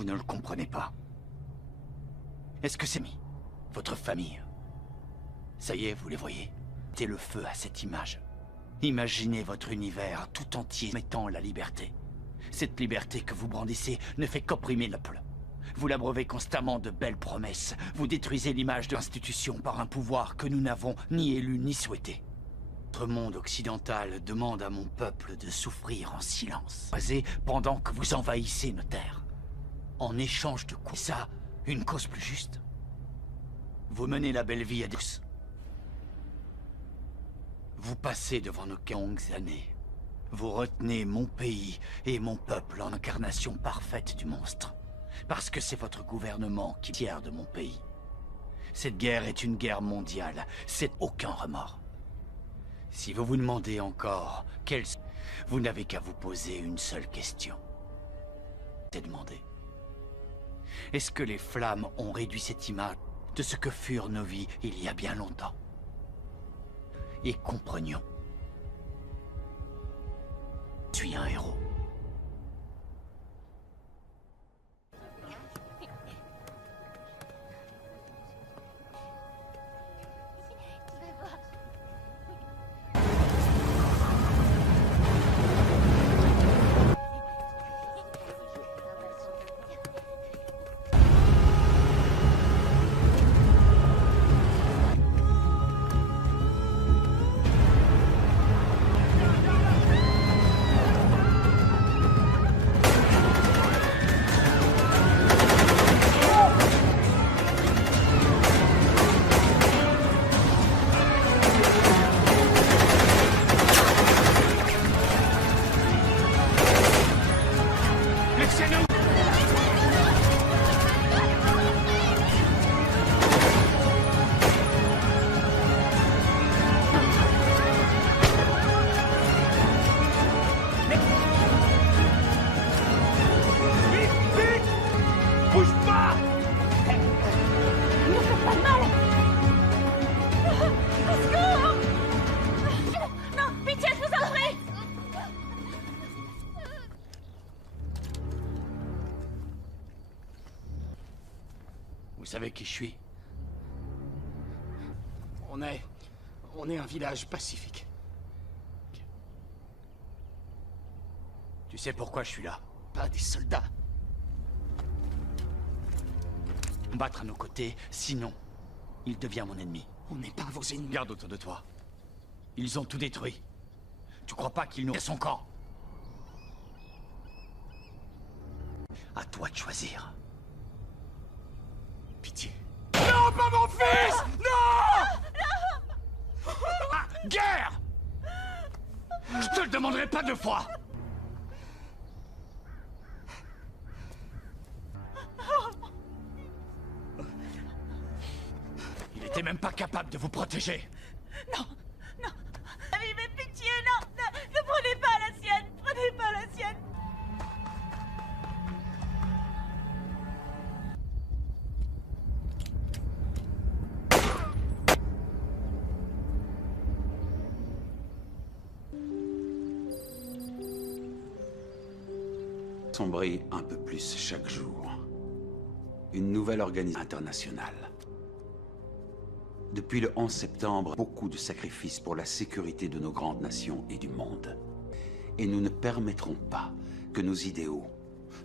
Vous ne le comprenez pas. Est-ce que c'est votre famille? Ça y est, vous les voyez. Mettez le feu à cette image. Imaginez votre univers tout entier mettant la liberté. Cette liberté que vous brandissez ne fait qu'opprimer le peuple. Vous l'abreuvez constamment de belles promesses. Vous détruisez l'image de l'institution par un pouvoir que nous n'avons ni élu ni souhaité. Notre monde occidental demande à mon peuple de souffrir en silence, pendant que vous envahissez nos terres. En échange de quoi? Ça, une cause plus juste. Vous menez la belle vie à tous. Vous passez devant nos longues années. Vous retenez mon pays et mon peuple en incarnation parfaite du monstre. Parce que c'est votre gouvernement qui est fier de mon pays. Cette guerre est une guerre mondiale. C'est aucun remords. Si vous vous demandez encore vous n'avez qu'à vous poser une seule question. C'est demander. Est-ce que les flammes ont réduit cette image de ce que furent nos vies il y a bien longtemps? Et comprenions. Je suis un héros. Vous savez qui je suis? On est un village pacifique. Tu sais pourquoi je suis là? Pas des soldats. Combattre à nos côtés, sinon, il devient mon ennemi. On n'est pas vos ennemis. Garde autour de toi. Ils ont tout détruit. Tu crois pas qu'ils nous... son camp? À toi de choisir. Pitié. Non, pas mon fils! Non! Ah, guerre! Je te le demanderai pas deux fois! Il était même pas capable de vous protéger. Non, non. Vivez, pitié, non, non, ne prenez pas la sienne, prenez pas la sienne. Sombrer un peu plus chaque jour. Une nouvelle organisation internationale. Depuis le 11 septembre, beaucoup de sacrifices pour la sécurité de nos grandes nations et du monde. Et nous ne permettrons pas que nos idéaux,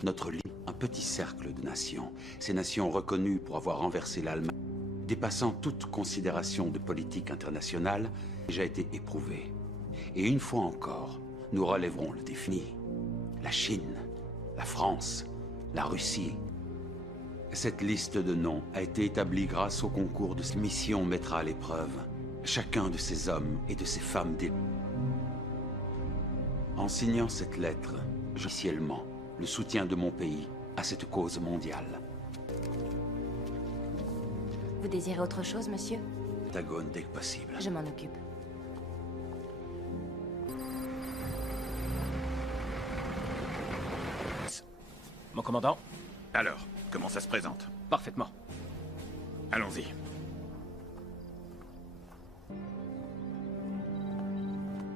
notre ligne, un petit cercle de nations, ces nations reconnues pour avoir renversé l'Allemagne, dépassant toute considération de politique internationale, déjà été éprouvés. Et une fois encore, nous relèverons le défi. La Chine, la France, la Russie. Cette liste de noms a été établie grâce au concours de cette mission mettra à l'épreuve chacun de ces hommes et de ces femmes En signant cette lettre, officiellement le soutien de mon pays à cette cause mondiale. Vous désirez autre chose, monsieur? Pentagone dès que possible. Je m'en occupe. Mon commandant? Alors, comment ça se présente? Parfaitement. Allons-y.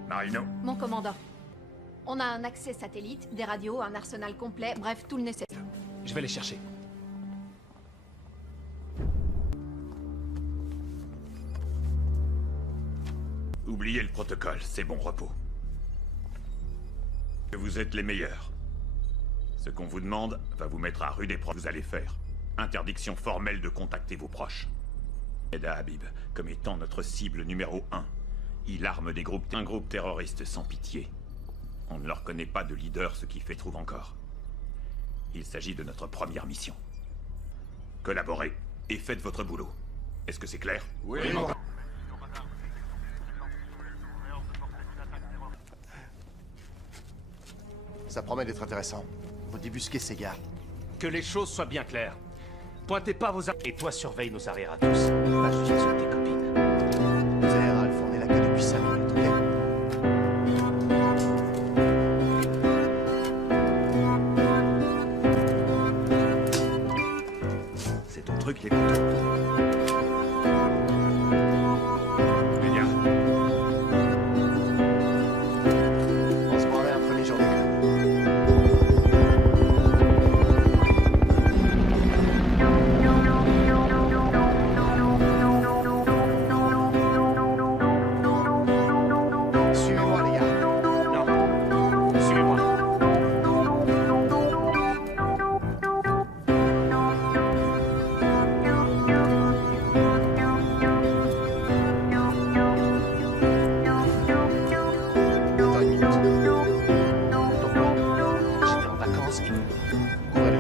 Marino? Mon commandant, on a un accès satellite, des radios, un arsenal complet, bref, tout le nécessaire. Je vais les chercher. Oubliez le protocole, c'est bon, repos. Vous êtes les meilleurs. Ce qu'on vous demande va vous mettre à rude épreuve. Vous allez faire. Interdiction formelle de contacter vos proches. Eda Habib, comme étant notre cible numéro 1. Il arme des groupes, un groupe terroriste sans pitié. On ne leur connaît pas de leader, ce qui fait trouve encore. Il s'agit de notre première mission. Collaborez et faites votre boulot. Est-ce que c'est clair? Oui. Ça promet d'être intéressant. Faut débusquer ces gars. Que les choses soient bien claires. Pointez pas vos armes. Et toi, surveille nos arrières à tous. Pas juste sur tes copines. Vous avez Ralph, on est là que depuis 5 minutes, ok? C'est ton truc, les couteaux. Bien. On se croirait un premier jour d'école. Suivez-moi, les gars. Non. Suivez-moi. Attends une minute. Donc, j'étais en vacances et... Où allez?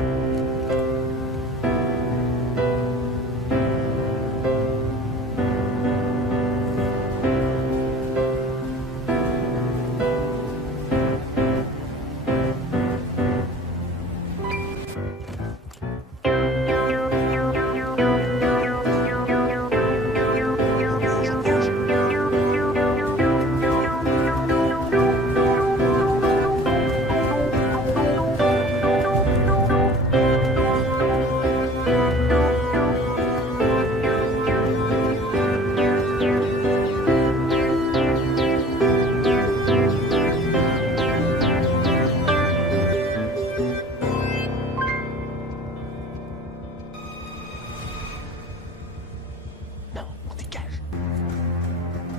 Non, on dégage.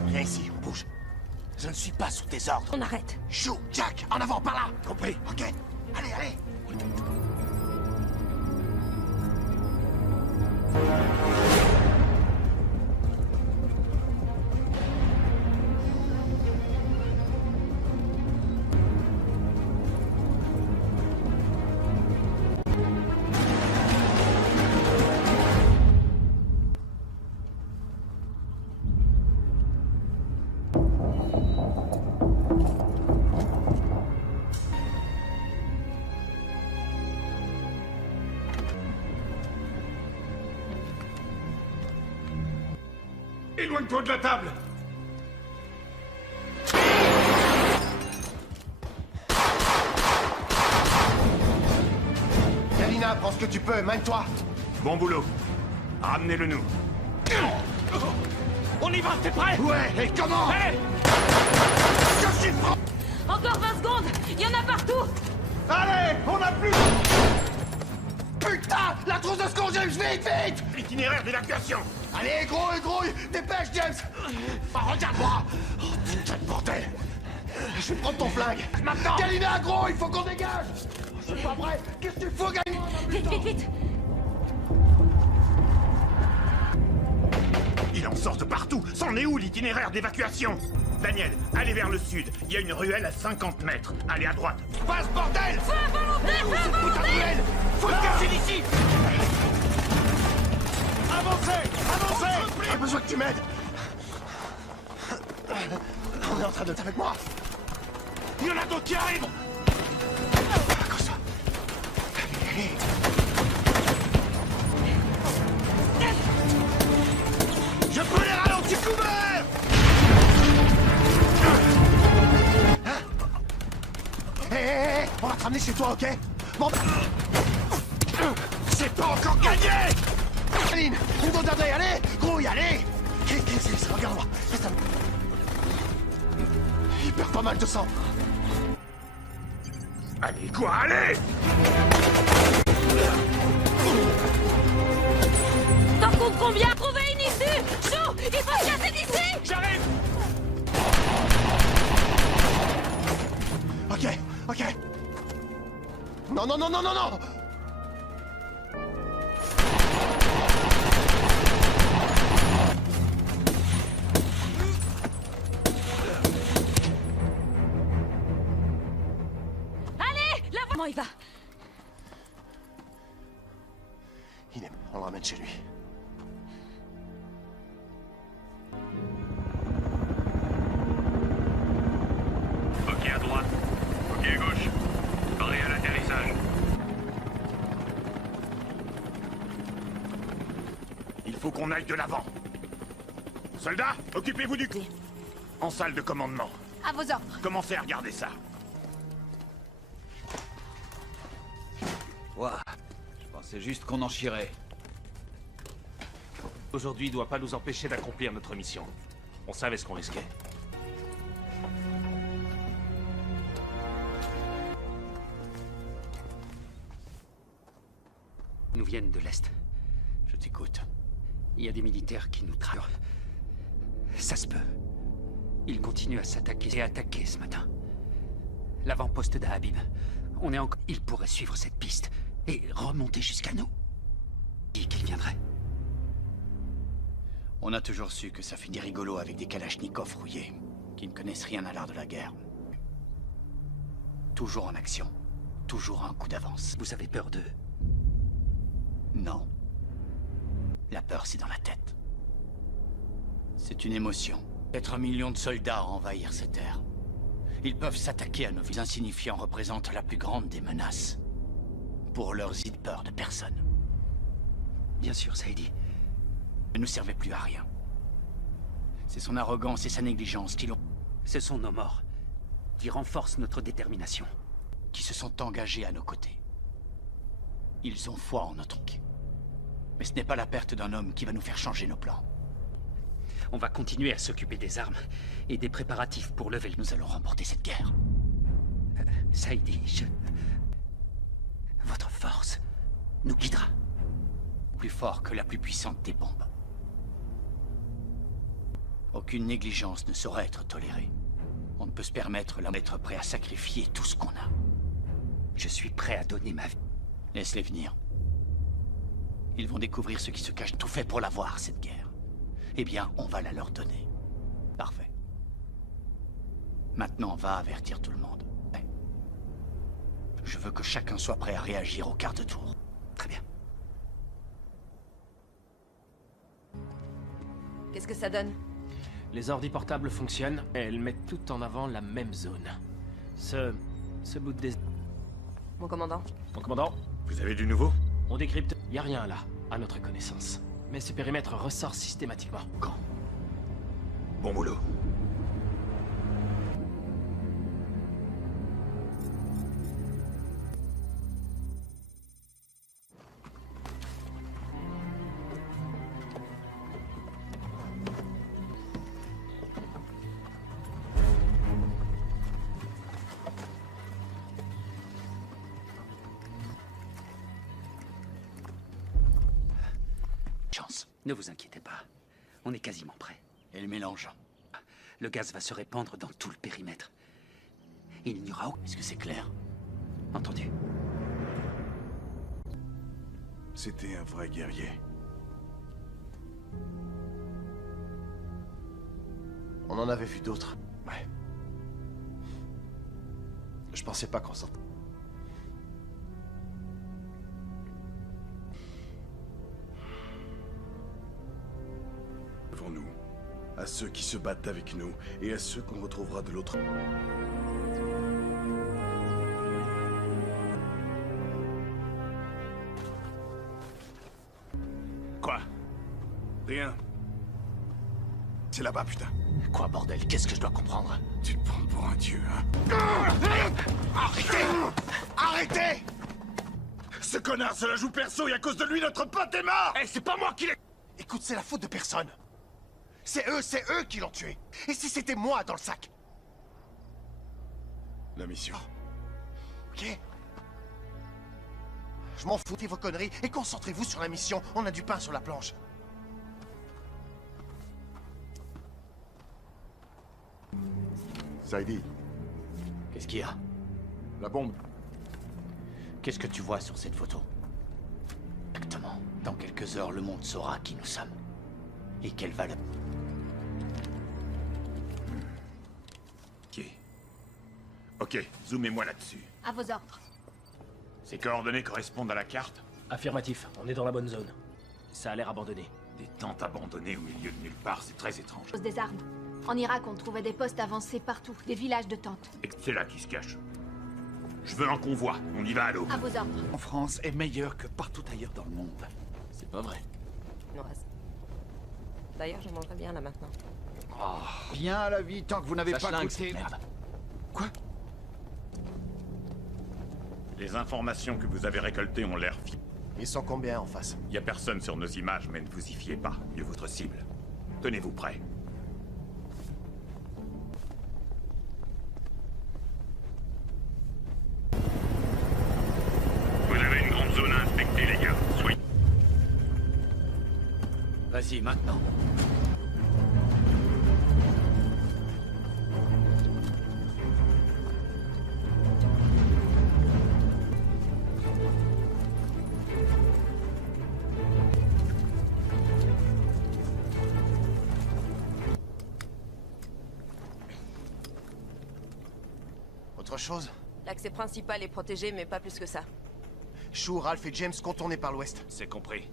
Viens ici, on bouge. Je ne suis pas sous tes ordres. On arrête. Chou, Jack, en avant, par là. Compris. Ok. Allez, allez. Éloigne-toi de la table! Kalina, prends ce que tu peux, mène-toi. Bon boulot. Ramenez-le nous. On y va, t'es prêt? Ouais, et comment? Allez! Encore 20 secondes. Il y en a partout. Allez, on a plus... Putain, la trousse de secours, James, vite, vite! Itinéraire d'évacuation! Allez, grouille, dépêche, James! Oh, regarde-moi! Oh, putain de bordel! Je vais prendre ton flingue! Maintenant! Kalina, gros, il faut qu'on dégage! Je suis pas prêt! Qu'est-ce qu'il faut, Kalina? Vite. Il en sort de partout! C'en est où l'itinéraire d'évacuation? Daniel, allez vers le sud. Il y a une ruelle à 50 mètres. Allez à droite. Passe, bordel! Feu volontaire, feu Putain de volontaire. ruelle! Faut le casser d'ici! Avancez! J'ai besoin que tu m'aides! On est en train de... T'es avec moi? Il y en a d'autres qui arrivent! Accroche-toi! Allez! Je peux les ralentir couverts! Hé, on va te ramener chez toi, ok? Bon... C'est pas encore gagné! Aline, une dose d'adré, allez! Grouille, allez! Regarde-moi, reste à... Il perd pas mal de sang. Allez, quoi, allez! non, non, non, non! Allez, la Comment il va? Il est... On le ramène chez lui. Ok à droite. Ok à gauche. Parlez à l'atterrissage. Il faut qu'on aille de l'avant. Soldats, occupez-vous du coup. En salle de commandement. À vos ordres. Commencez à regarder ça. Ouah, je pensais juste qu'on en chierait. Aujourd'hui doit pas nous empêcher d'accomplir notre mission. On savait ce qu'on risquait. Nous viennent de l'Est. Je t'écoute. Il y a des militaires qui nous traquent. Ça se peut. Ils continuent à s'attaquer et à attaquer ce matin. L'avant-poste d'Habib. On est encore... Ils pourraient suivre cette piste et remonter jusqu'à nous. Dit qu'ils viendraient. On a toujours su que ça finit rigolo avec des kalachnikovs rouillés, qui ne connaissent rien à l'art de la guerre. Toujours en action. Toujours un coup d'avance. Vous avez peur d'eux? Non. La peur, c'est dans la tête. C'est une émotion. Être 1 million de soldats à envahir ces terres. Ils peuvent s'attaquer à nos villes. Les insignifiants représentent la plus grande des menaces. Pour leurs idées, peur de personne. Bien sûr, Saïdi. Ne nous servait plus à rien. C'est son arrogance et sa négligence qui l'ont... Ce sont nos morts qui renforcent notre détermination. Qui se sont engagés à nos côtés. Ils ont foi en notre truc. Mais ce n'est pas la perte d'un homme qui va nous faire changer nos plans. On va continuer à s'occuper des armes et des préparatifs pour lever le... Nous allons remporter cette guerre. Saïdi, votre force nous guidera. Plus fort que la plus puissante des bombes. Aucune négligence ne saurait être tolérée. On ne peut se permettre d'être prêt à sacrifier tout ce qu'on a. Je suis prêt à donner ma vie. Laisse-les venir. Ils vont découvrir ce qui se cache. Tout fait pour l'avoir, cette guerre. Eh bien, on va la leur donner. Parfait. Maintenant, va avertir tout le monde. Ouais. Je veux que chacun soit prêt à réagir au quart de tour. Très bien. Qu'est-ce que ça donne? Les ordi portables fonctionnent et elles mettent tout en avant la même zone. Ce bout de... Mon commandant? Mon commandant, Vous avez du nouveau? on décrypte... Y a rien là, à notre connaissance. Mais ce périmètre ressort systématiquement. Quand? Bon boulot. Chance. Ne vous inquiétez pas. On est quasiment prêt. Et le mélange. Le gaz va se répandre dans tout le périmètre. Il n'y aura aucun... Est-ce que c'est clair? Entendu. C'était un vrai guerrier. On en avait vu d'autres. Ouais. Je pensais pas qu'on s'en... Devant nous, à ceux qui se battent avec nous et à ceux qu'on retrouvera de l'autre. Quoi? Rien. C'est là-bas, putain. Quoi, bordel? Qu'est-ce que je dois comprendre? Tu te prends pour un dieu, hein? Arrêtez! Arrêtez! Ce connard se la joue perso et à cause de lui, notre pote est mort! Eh, c'est pas moi qui l'ai... Écoute, c'est la faute de personne. C'est eux qui l'ont tué. Et si c'était moi dans le sac? La mission. Ok? Je m'en fous de vos conneries et concentrez-vous sur la mission. On a du pain sur la planche. Saïdi, Qu'est-ce qu'il y a? la bombe. Qu'est-ce que tu vois sur cette photo? Exactement. Dans quelques heures, le monde saura qui nous sommes. Et quelle valeur. Ok. Ok, zoomez-moi là-dessus. À vos ordres. Ces coordonnées correspondent à la carte? Affirmatif, on est dans la bonne zone. Ça a l'air abandonné. Des tentes abandonnées au milieu de nulle part, c'est très étrange. Pose des armes. En Irak, on trouvait des postes avancés partout, des villages de tentes. Et c'est là qui se cache. Je veux un convoi, on y va à l'eau. À vos ordres. En France est meilleur que partout ailleurs dans le monde. C'est pas vrai. Noirs. D'ailleurs, je mangerai bien là maintenant. Bien à la vie tant que vous n'avez Ça pas schlingue, goûté. cette merde. Quoi? Les informations que vous avez récoltées ont l'air fiables. Ils sont combien en face? Y a personne sur nos images, mais ne vous y fiez pas. Mieux votre cible. Tenez-vous prêts. Vous avez une grande zone à inspecter, les gars. Soyez... Vas-y, maintenant. Autre chose? L'accès principal est protégé, mais pas plus que ça. Chou, Ralph et James contournés par l'ouest. C'est compris.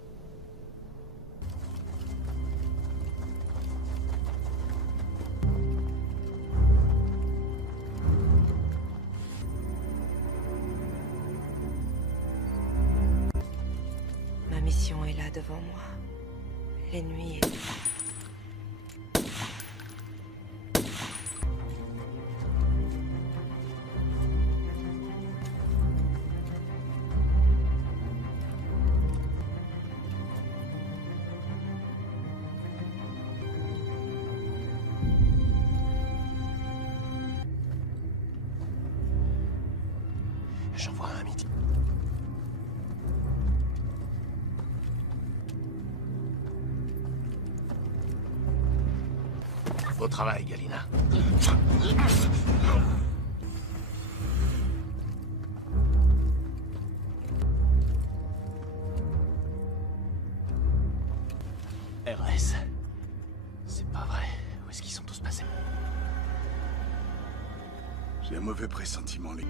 Ma mission est là devant moi. L'ennemi est... J'en vois un à midi. Beau travail, Galina. RS. C'est pas vrai. Où est-ce qu'ils sont tous passés? J'ai un mauvais pressentiment, les...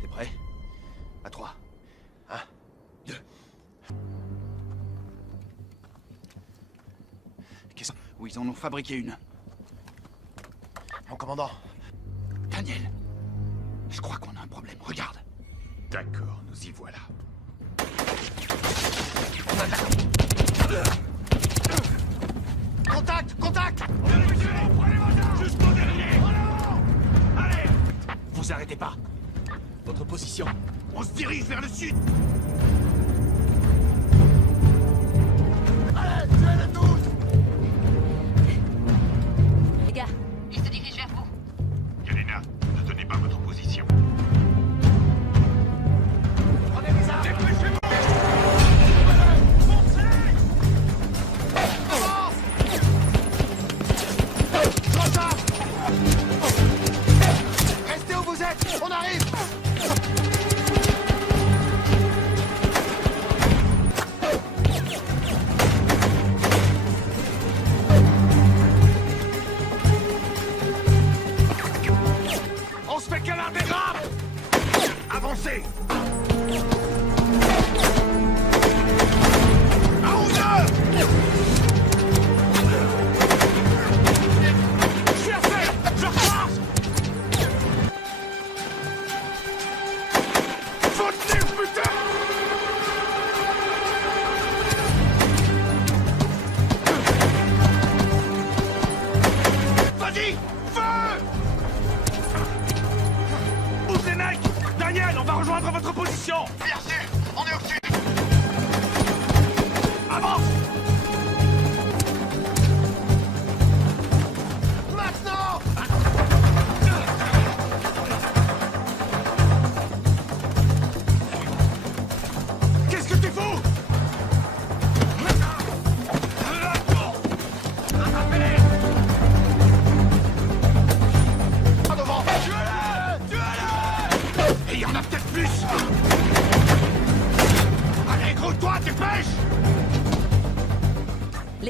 T'es prêt? À 3. 1, 2. Qu'est-ce... Oui, ils en ont fabriqué une. Mon commandant. Daniel. Je crois qu'on a un problème. Regarde. D'accord, nous y voilà. Contact! Contact! Jusqu'au dernier! Allez! Vous arrêtez pas. Votre position. On se dirige vers le sud. Allez, tuez-les tous! Les gars, ils se dirigent vers vous. Galena, ne tenez pas votre position. Prenez les armes! Dépêchez-vous! Restez où vous êtes! On arrive!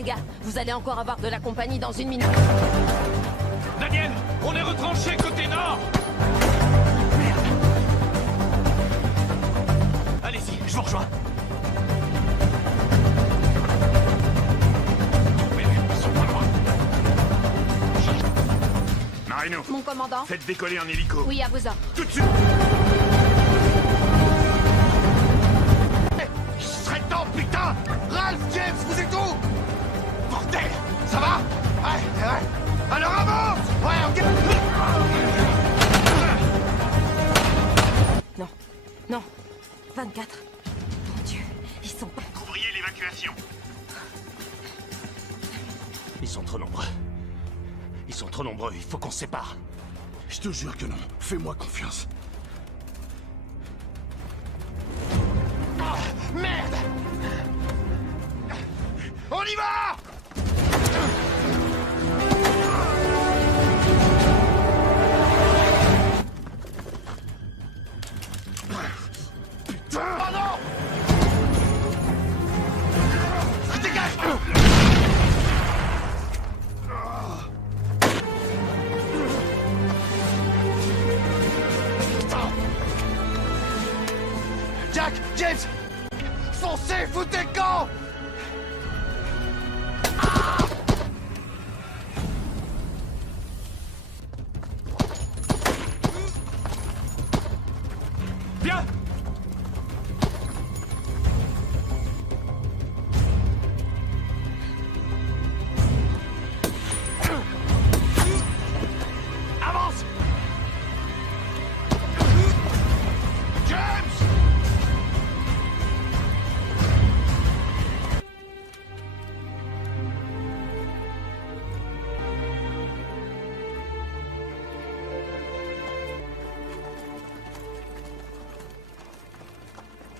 gars, vous allez encore avoir de la compagnie dans 1 minute. Daniel, on est retranché côté nord. Allez-y, je vous rejoins. Marino, Mon commandant. faites décoller un hélico. Oui, à vos ordres. Tout de suite. Il serait temps, putain! Ralph, James, vous êtes où? Bordel! Ça va? Ouais. Alors avance! Ouais, ok! Non. 24. Mon Dieu, ils sont pas... Couvriez l'évacuation. Ils sont trop nombreux. Il faut qu'on se sépare. Je te jure que non. Fais-moi confiance. Ah, merde! On y va! Putain! Oh non! Dégage! Jack! James! Foncez! Foutez le camp! Viens! Avance! James!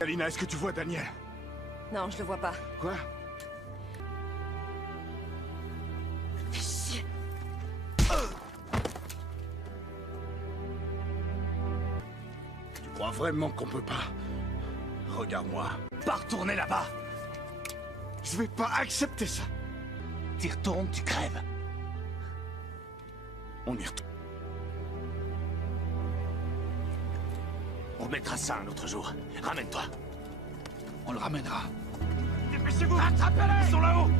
Alina, est-ce que tu vois Daniel? Non, je le vois pas. Quoi? Tu crois vraiment qu'on peut pas? Regarde-moi. Pas retourner là-bas. Je vais pas accepter ça. T'y retournes, tu crèves. On y retourne. On remettra ça un autre jour. Ramène-toi. On le ramènera. Dépêchez-vous! Attrapez-les! Ils sont là-haut!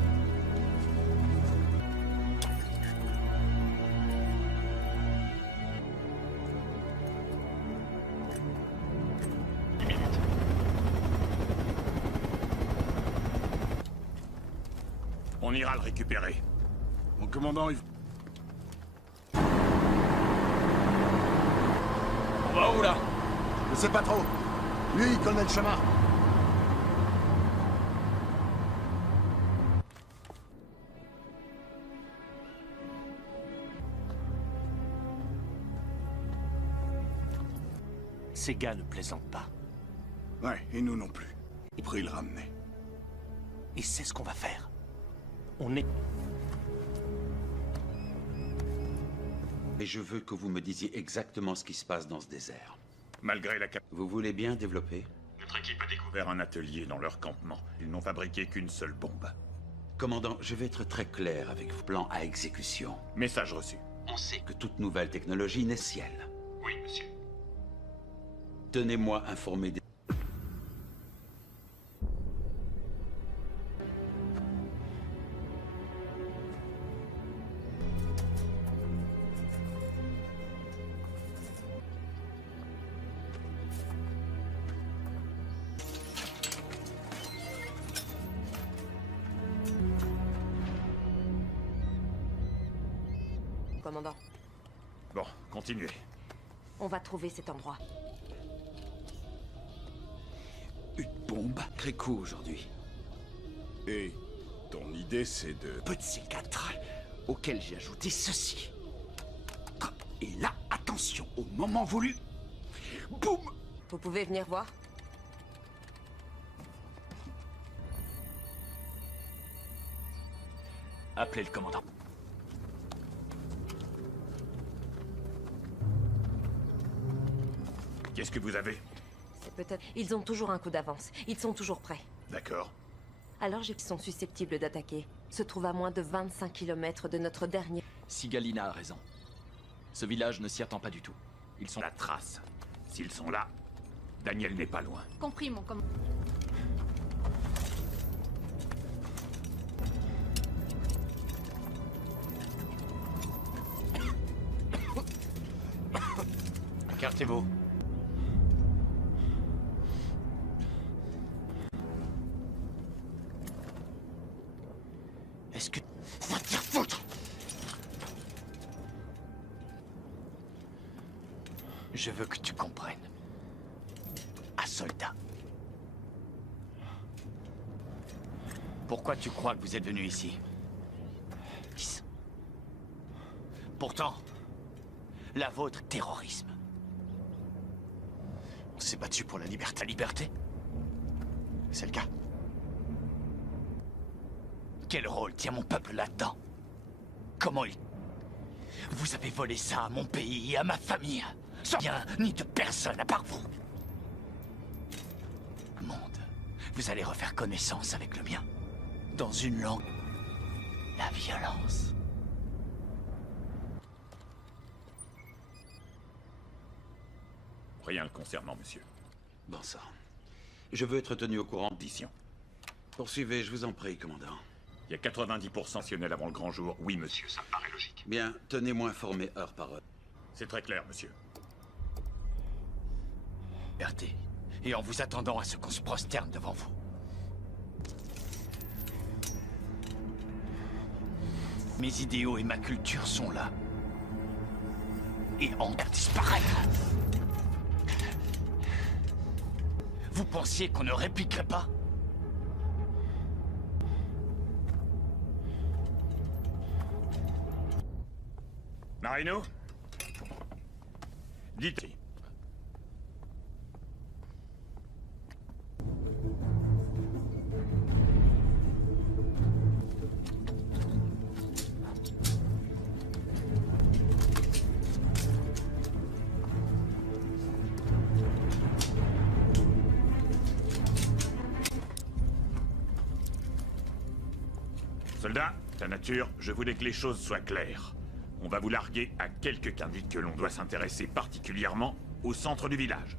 On ira le récupérer. Mon commandant, il... On va où, là? Je sais pas trop. Lui, il connaît le chemin. Ces gars ne plaisantent pas. Ouais, et nous non plus. J'ai pris le ramener. Et c'est ce qu'on va faire. On est... Et je veux que vous me disiez exactement ce qui se passe dans ce désert. Malgré la Vous voulez bien développer? Notre équipe a découvert un atelier dans leur campement. Ils n'ont fabriqué qu'une seule bombe. Commandant, je vais être très clair avec vous. Plan à exécution. Message reçu. On sait que toute nouvelle technologie naît ciel. Oui, monsieur. Tenez-moi informé des... Commandant, Bon, continuez. on va trouver cet endroit. Une bombe? Très cool aujourd'hui. Et ton idée, c'est de... Petit C4, auquel j'ai ajouté ceci. Et là, attention, au moment voulu, boum! Vous pouvez venir voir? Appelez le commandant. Qu'est-ce que vous avez? C'est peut-être... Ils ont toujours un coup d'avance. Ils sont toujours prêts. D'accord. Alors, ils sont susceptibles d'attaquer. se trouve à moins de 25 km de notre dernier... Si Galina a raison. Ce village ne s'y attend pas du tout. Ils sont la trace. S'ils sont là, Daniel n'est pas loin. Compris, mon commandant. Écartez-vous. Est-ce que... Va te faire foutre! Je veux que tu comprennes. Un soldat. Pourquoi tu crois que vous êtes venu ici? Pourtant, la vôtre, terrorisme. On s'est battu pour la liberté. La liberté? C'est le cas. Quel rôle tient mon peuple là-dedans? Comment il... Vous avez volé ça à mon pays et à ma famille, sans rien ni de personne à part vous. Monde, vous allez refaire connaissance avec le mien. Dans une langue... La violence. Rien le concernant, monsieur. Bon sang. Je veux être tenu au courant. Mission. Poursuivez, je vous en prie, commandant. Il y a 90% rationnel avant le grand jour. Oui, monsieur, ça me paraît logique. Bien, tenez-moi informé heure par heure. C'est très clair, monsieur. Liberté. Et en vous attendant à ce qu'on se prosterne devant vous. Mes idéaux et ma culture sont là. Et en disparaître. Vous pensiez qu'on ne répliquerait pas? Marino? Dites. Soldat, ta nature, je voulais que les choses soient claires. On va vous larguer à quelques indices que l'on doit s'intéresser particulièrement au centre du village.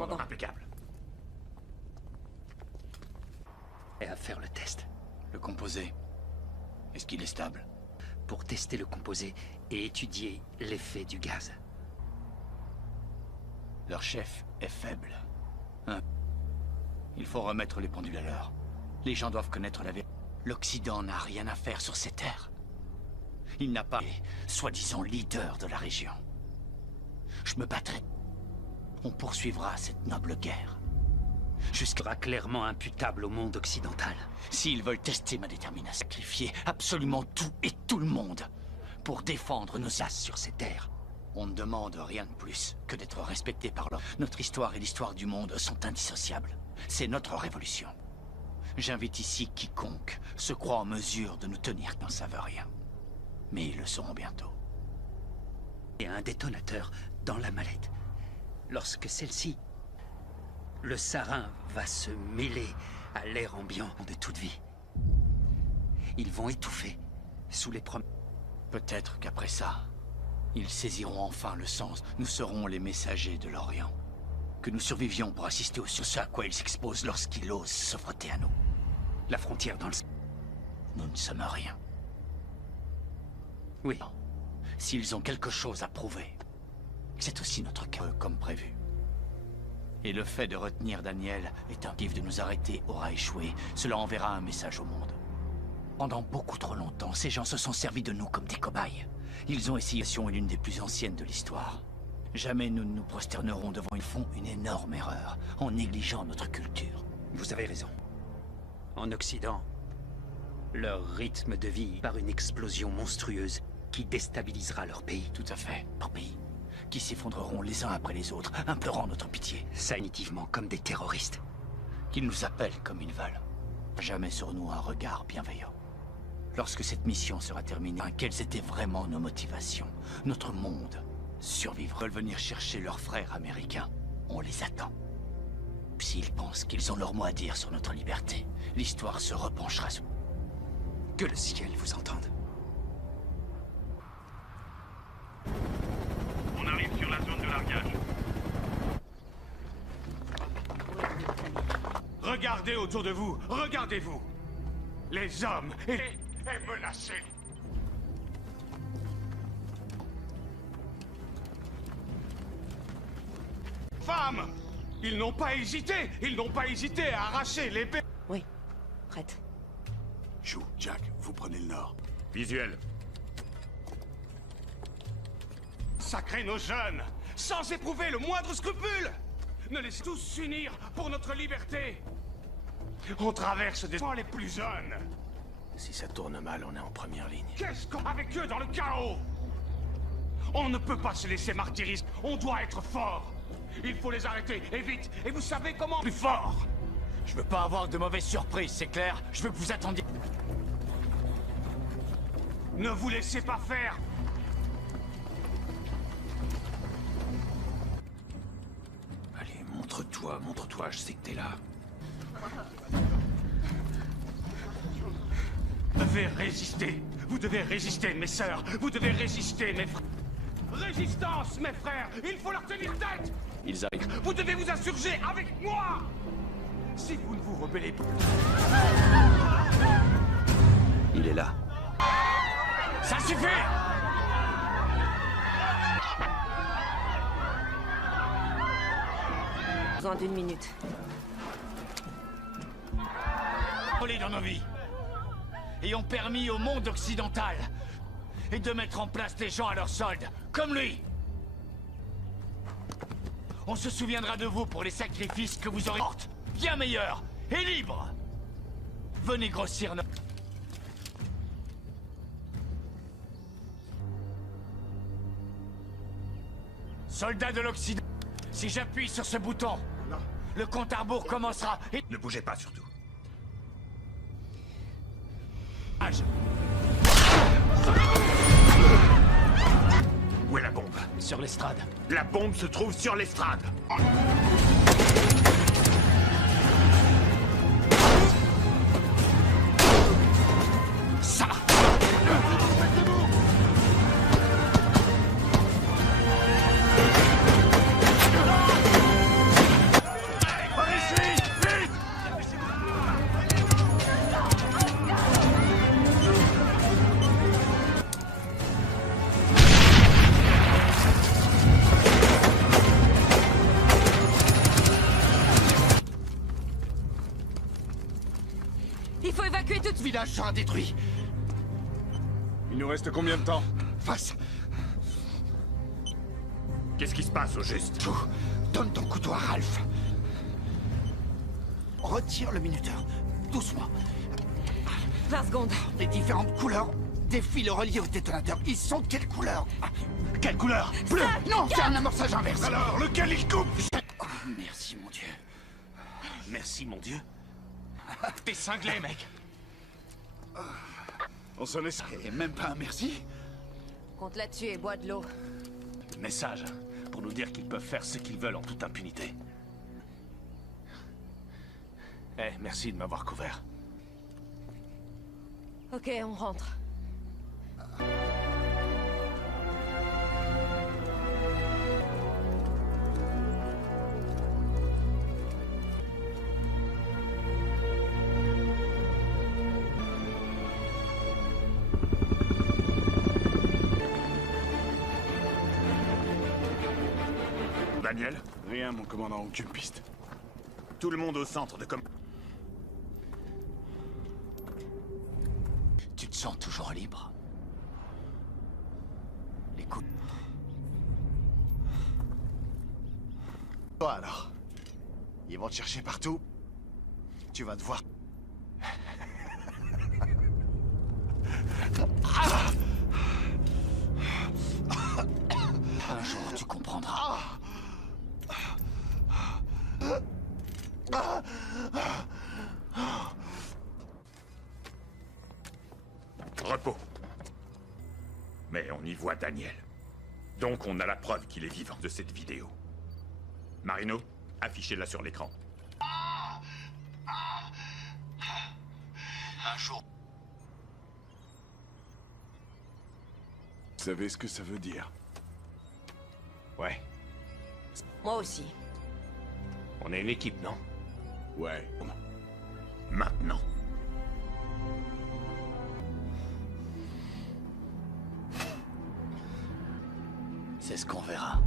Impeccable. Et à faire le test. Le composé, est-ce qu'il est stable? Pour tester le composé et étudier l'effet du gaz. Leur chef est faible. Hein? Il faut remettre les pendules à l'heure. Les gens doivent connaître la vérité. L'Occident n'a rien à faire sur ces terres. Il n'a pas les soi-disant leader de la région. Je me battrai. On poursuivra cette noble guerre. Jusqu'à clairement imputable au monde occidental. S'ils veulent tester ma détermination, sacrifier absolument tout et tout le monde pour défendre nos as sur ces terres. On ne demande rien de plus que d'être respecté par l'homme. Notre histoire et l'histoire du monde sont indissociables. C'est notre révolution. J'invite ici quiconque se croit en mesure de nous tenir n'en savent rien. Mais ils le sauront bientôt. Et un détonateur dans la mallette. Lorsque celle-ci... Le sarin va se mêler à l'air ambiant de toute vie. Ils vont étouffer sous les promesses. Peut-être qu'après ça, ils saisiront enfin le sens. Nous serons les messagers de l'Orient. Que nous survivions pour assister au ce à quoi ils s'exposent lorsqu'ils osent se frotter à nous. La frontière dans le... Nous ne sommes rien. Oui. S'ils ont quelque chose à prouver, c'est aussi notre cas, comme prévu. Et le fait de retenir Daniel est un motif de nous arrêter aura échoué. Cela enverra un message au monde. Pendant beaucoup trop longtemps, ces gens se sont servis de nous comme des cobayes. Ils ont essayé l'une des plus anciennes de l'histoire. Jamais nous ne nous prosternerons devant une énorme erreur, en négligeant notre culture. Vous avez raison. En Occident, leur rythme de vie par une explosion monstrueuse qui déstabilisera leur pays. Tout à fait, leur pays. Qui s'effondreront les uns après les autres, implorant notre pitié. Sanitivement comme des terroristes. Qu'ils nous appellent comme ils veulent. Jamais sur nous un regard bienveillant. Lorsque cette mission sera terminée, quelles étaient vraiment nos motivations? Notre monde survivre. Ils veulent venir chercher leurs frères américains. On les attend. s'ils pensent qu'ils ont leur mot à dire sur notre liberté, l'histoire se repenchera sur... Que le ciel vous entende. On arrive sur la zone de largage. Regardez autour de vous, regardez-vous. Les hommes est menacé. Femmes, ils n'ont pas hésité à arracher l'épée. Oui, prête. Chou, Jack, vous prenez le nord. Visuel. Sacrer nos jeunes, sans éprouver le moindre scrupule. Ne laissez tous s'unir pour notre liberté. On traverse des points les plus jeunes. Si ça tourne mal, on est en première ligne. Qu'est-ce qu'on... Avec eux dans le chaos. On ne peut pas se laisser martyriser. On doit être fort. Il faut les arrêter, et vite. Et vous savez comment? Plus fort. Je veux pas avoir de mauvaises surprises, c'est clair? Je veux que vous attendiez... Ne vous laissez pas faire. Allez, montre-toi, je sais que t'es là. Vous devez résister, mes sœurs. Vous devez résister, mes frères. Résistance, mes frères. Il faut leur tenir tête. Ils arrivent. Vous devez vous insurger avec moi. Si vous ne vous rebellez pas... Il est là. Ça suffit. Besoin d'une minute. Volé dans nos vies. Et ont permis au monde occidental et de mettre en place des gens à leur solde, comme lui. On se souviendra de vous pour les sacrifices que vous aurez portés, bien meilleurs et libres. Venez grossir nos... Soldats de l'Occident, si j'appuie sur ce bouton, le compte à rebours commencera et... Ne bougez pas surtout. Où est la bombe? Sur l'estrade. La bombe se trouve sur l'estrade. Ça! Il faut évacuer tout de suite. Village sera détruit. Il nous reste combien de temps? Face. Qu'est-ce qui se passe au juste? Chou, donne ton couteau à Ralph. Retire le minuteur. Doucement. 20 secondes. Les différentes couleurs défient le relié au détonateur. Ils sont de quelle couleur? Quelle couleur? Bleu. Non, c'est un amorçage inverse. Alors, lequel il coupe? Oh, merci, mon Dieu. Merci, mon Dieu. T'es cinglé, mec. On s'en est... Et même pas un merci? Compte là-dessus et bois de l'eau. Message pour nous dire qu'ils peuvent faire ce qu'ils veulent en toute impunité. Merci de m'avoir couvert. Ok, on rentre. Daniel? Rien, mon commandant, aucune piste. Tout le monde au centre de Tu te sens toujours libre? Les coups... Toi alors. Ils vont te chercher partout. Tu vas devoir... Un jour, tu comprendras. repos. Mais on y voit Daniel. Donc on a la preuve qu'il est vivant de cette vidéo. Marino, affichez-la sur l'écran. Un jour... Vous savez ce que ça veut dire? Ouais. Moi aussi. On est une équipe, non? Ouais. Maintenant. C'est ce qu'on verra.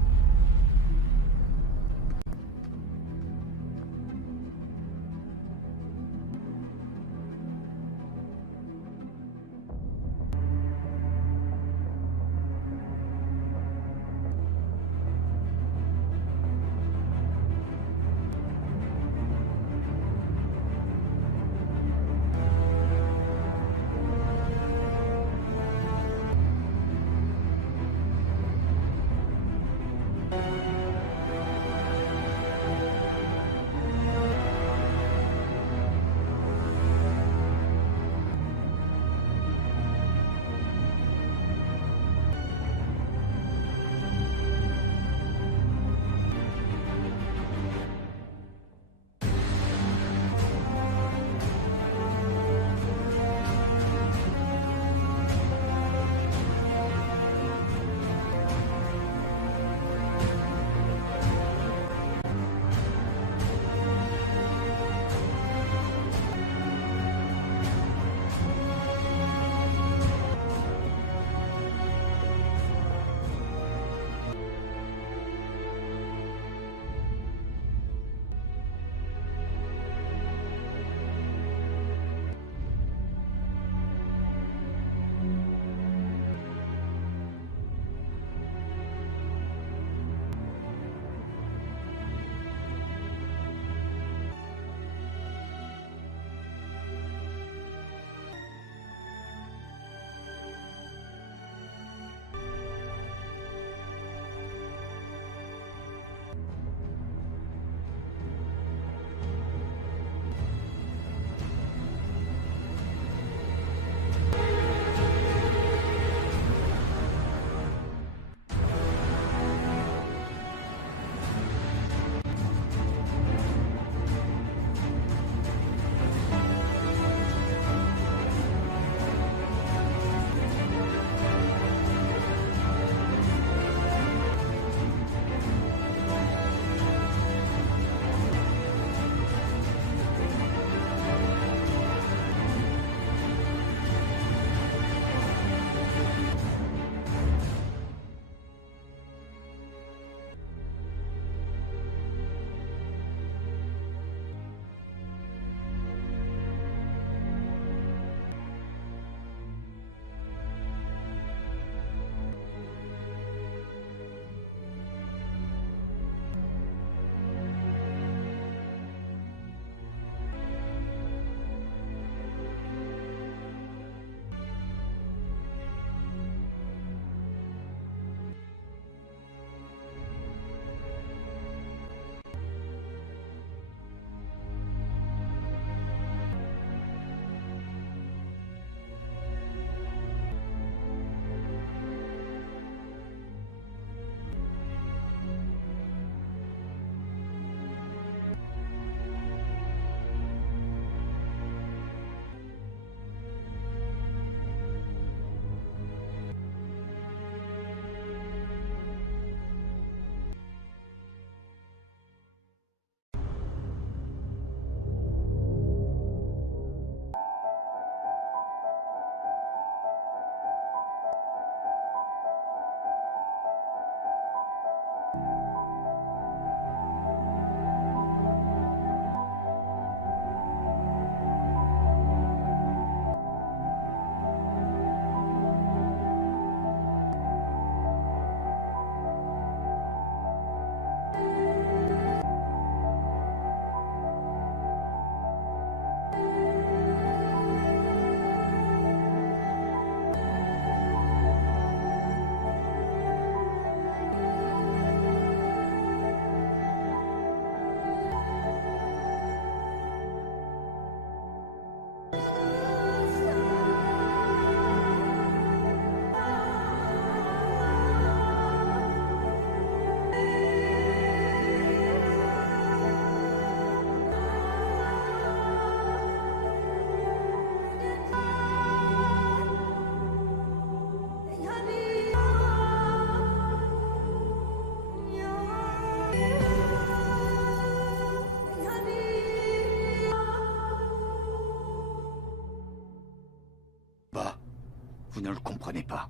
Vous ne le comprenez pas.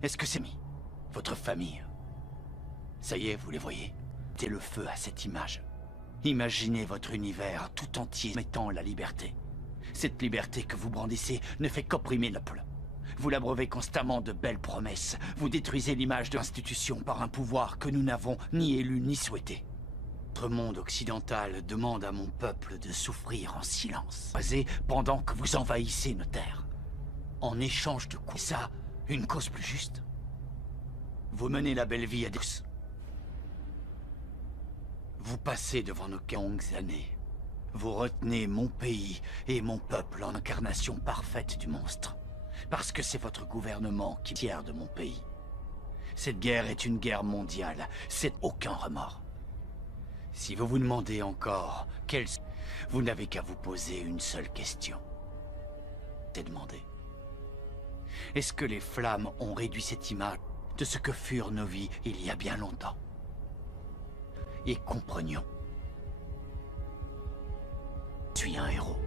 Est-ce que c'est votre famille? Ça y est, vous les voyez? Mettez le feu à cette image. Imaginez votre univers tout entier mettant la liberté. Cette liberté que vous brandissez ne fait qu'opprimer le peuple. Vous l'abreuvez constamment de belles promesses. Vous détruisez l'image de l'institution par un pouvoir que nous n'avons ni élu ni souhaité. Notre monde occidental demande à mon peuple de souffrir en silence, pendant que vous envahissez nos terres. En échange de quoi? Ça, une cause plus juste. Vous menez la belle vie à tous. Vous passez devant nos longues années. Vous retenez mon pays et mon peuple en incarnation parfaite du monstre. Parce que c'est votre gouvernement qui est fier de mon pays. Cette guerre est une guerre mondiale. C'est aucun remords. Si vous vous demandez encore vous n'avez qu'à vous poser une seule question. C'est demander. Est-ce que les flammes ont réduit cette image de ce que furent nos vies il y a bien longtemps? Et comprenions. Je suis un héros.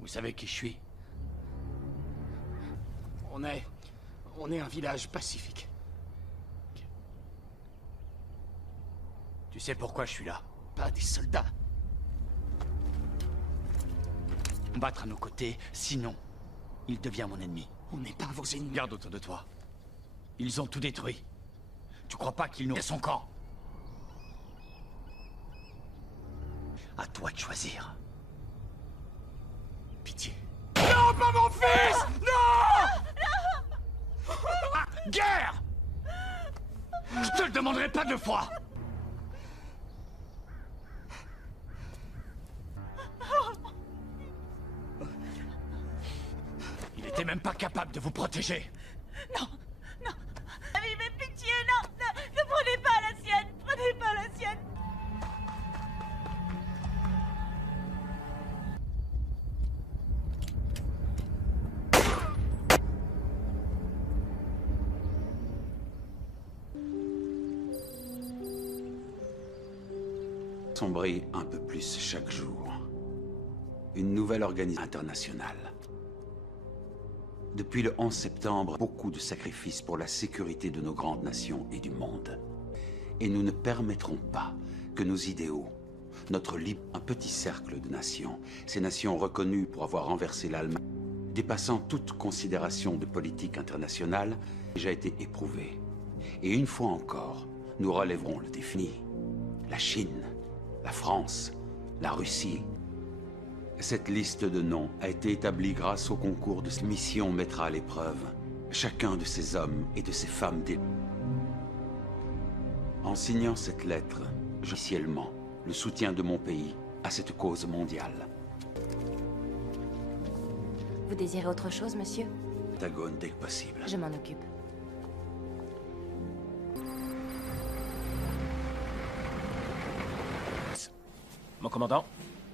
Vous savez qui je suis? On est un village pacifique. Tu sais pourquoi je suis là? Pas des soldats. Combattre à nos côtés, sinon, il devient mon ennemi. On n'est pas vos ennemis. Garde autour de toi. Ils ont tout détruit. Tu crois pas qu'ils nous... son camp? À toi de choisir. Pitié. Non, pas mon fils! Non! Guerre! Je te le demanderai pas deux fois! Il était même pas capable de vous protéger. Non, non. Avez pitié, non, non, ne prenez pas la sienne, prenez pas la sienne. Sombrer un peu plus chaque jour. Une nouvelle organisation internationale. Depuis le 11 septembre, beaucoup de sacrifices pour la sécurité de nos grandes nations et du monde. Et nous ne permettrons pas que nos idéaux, notre un petit cercle de nations, ces nations reconnues pour avoir renversé l'Allemagne, dépassant toute considération de politique internationale, déjà été éprouvés. Et une fois encore, nous relèverons le défi. La Chine, la France, la Russie. Cette liste de noms a été établie grâce au concours de cette mission mettra à l'épreuve chacun de ces hommes et de ces femmes En signant cette lettre, officiellement le soutien de mon pays à cette cause mondiale. Vous désirez autre chose, monsieur? Pentagone dès que possible. Je m'en occupe. Mon commandant?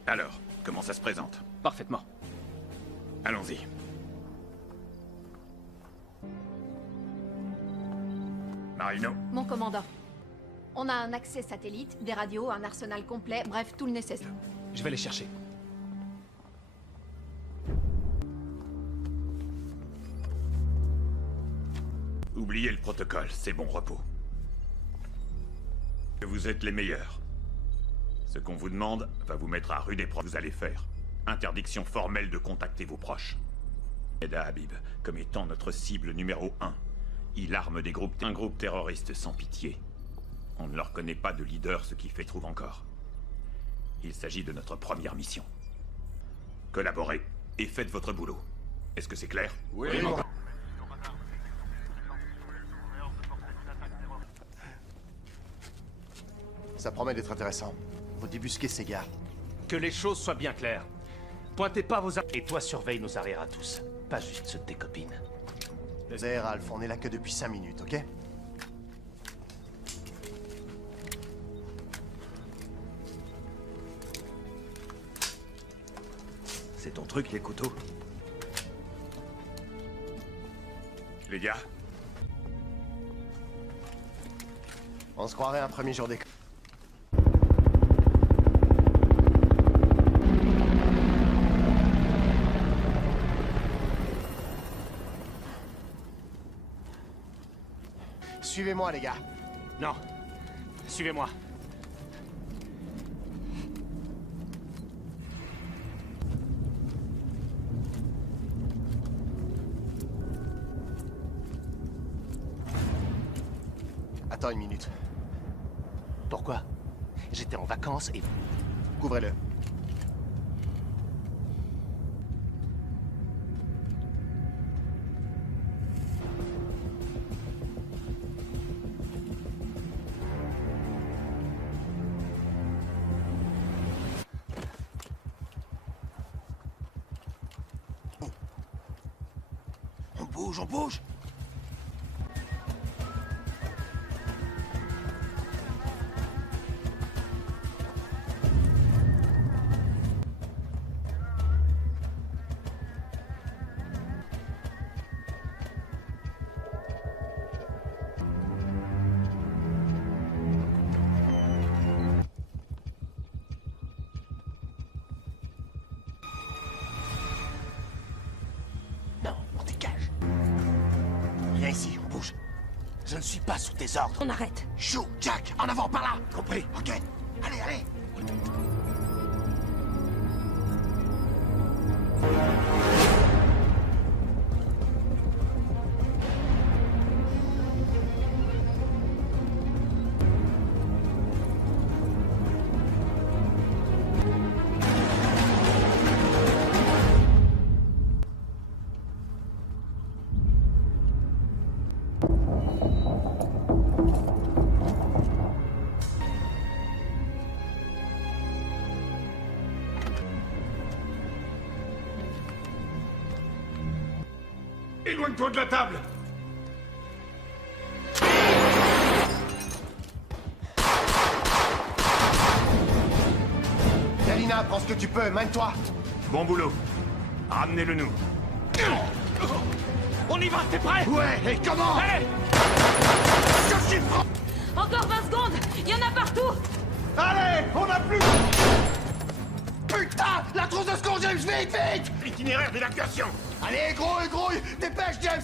Alors, comment ça se présente? Parfaitement. Allons-y. Marino? Mon commandant. On a un accès satellite, des radios, un arsenal complet, bref, tout le nécessaire. Je vais les chercher. Oubliez le protocole, c'est bon repos. Vous êtes les meilleurs. Ce qu'on vous demande va vous mettre à rude épreuve. Vous allez faire. Interdiction formelle de contacter vos proches. Mehda Habib, comme étant notre cible numéro 1. Il arme des groupes, un groupe terroriste sans pitié. On ne leur connaît pas de leader, ce qui fait trouve encore. Il s'agit de notre première mission. Collaborez et faites votre boulot. Est-ce que c'est clair? Oui. Ça promet d'être intéressant. Faut débusquer ces gars. Que les choses soient bien claires. Pointez pas vos armes. Et toi, surveille nos arrières à tous. Pas juste ceux de tes copines. Ralph, on est là que depuis 5 minutes, ok? C'est ton truc, les couteaux? Les gars, On se croirait un premier jour d'école. Suivez-moi, les gars. Non. Suivez-moi. Attends une minute. Pourquoi? J'étais en vacances et... Couvrez-le. On bouge, on bouge! Non, on dégage. Viens ici, on bouge. Je ne suis pas sous tes ordres. On arrête. Chou, Jack, en avant, par là! Compris? Ok, allez, allez! Éloigne-toi de la table! Galina, prends ce que tu peux, mène-toi! bon boulot. Ramenez-le nous. On y va, t'es prêt? Ouais, et comment? Allez! Je suis prêt! Encore 20 secondes. Il y en a partout. Allez, on a plus... Putain! La trousse de secours, James, vite, vite! Itinéraire d'évacuation. Allez, grouille! Dépêche, James!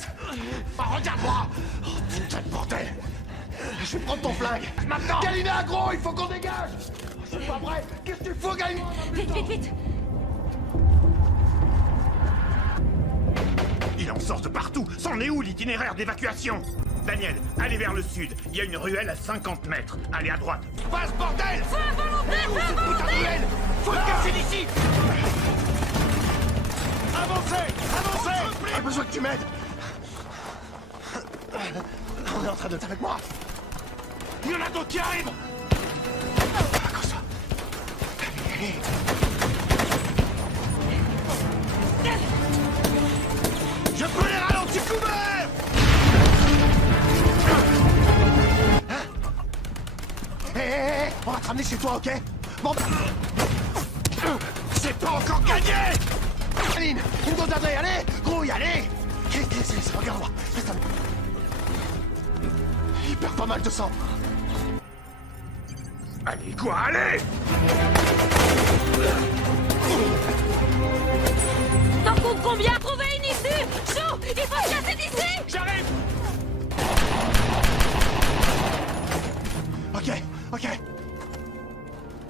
Oh, regarde-moi! Oh, putain de bordel! Je vais prendre ton flingue! Maintenant! Galina, gros, il faut qu'on dégage! Je suis pas prêt! Qu'est-ce que tu fous, Galina? Vite. Il en sort de partout. C'en est où l'itinéraire d'évacuation? Daniel, allez vers le sud. Il y a une ruelle à 50 mètres. Allez à droite. Passe, bordel! Feu volontaire, Où feu cette putain de volontaire. ruelle? Faut le casser d'ici! Avancez! J'ai besoin que tu m'aides! On est en train de... avec moi! Il y en a d'autres qui arrivent! Comme ça! Allez! Je peux les ralentir couverts! Hé, on va te ramener chez toi, ok? Bon... C'est pas encore gagné! Aline, une dose d'adré, allez! Grouille, allez! Regarde-moi! Reste avec... Il perd pas mal de sang. Allez, quoi, allez! T'en comptes combien? Trouver une issue! Chou! Il faut se casser d'ici! J'arrive! Ok, ok.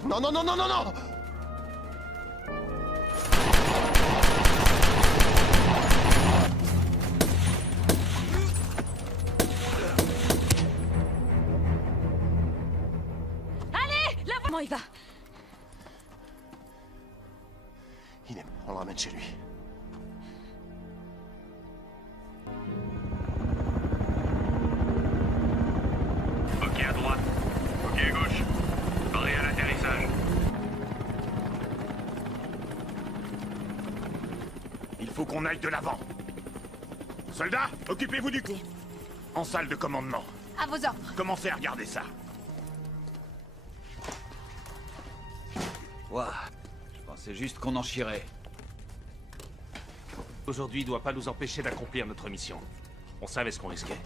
Non, non, non, non, non, non! Allez! La Comment il va? Il est... On le ramène chez lui. Ok à droite. Ok à gauche. Parlez à l'atterrissage. Il faut qu'on aille de l'avant. Soldats, occupez-vous du coup. En salle de commandement. À vos ordres. Commencez à regarder ça. Ouah, je pensais juste qu'on en chierait. Aujourd'hui doit pas nous empêcher d'accomplir notre mission. On savait ce qu'on risquait.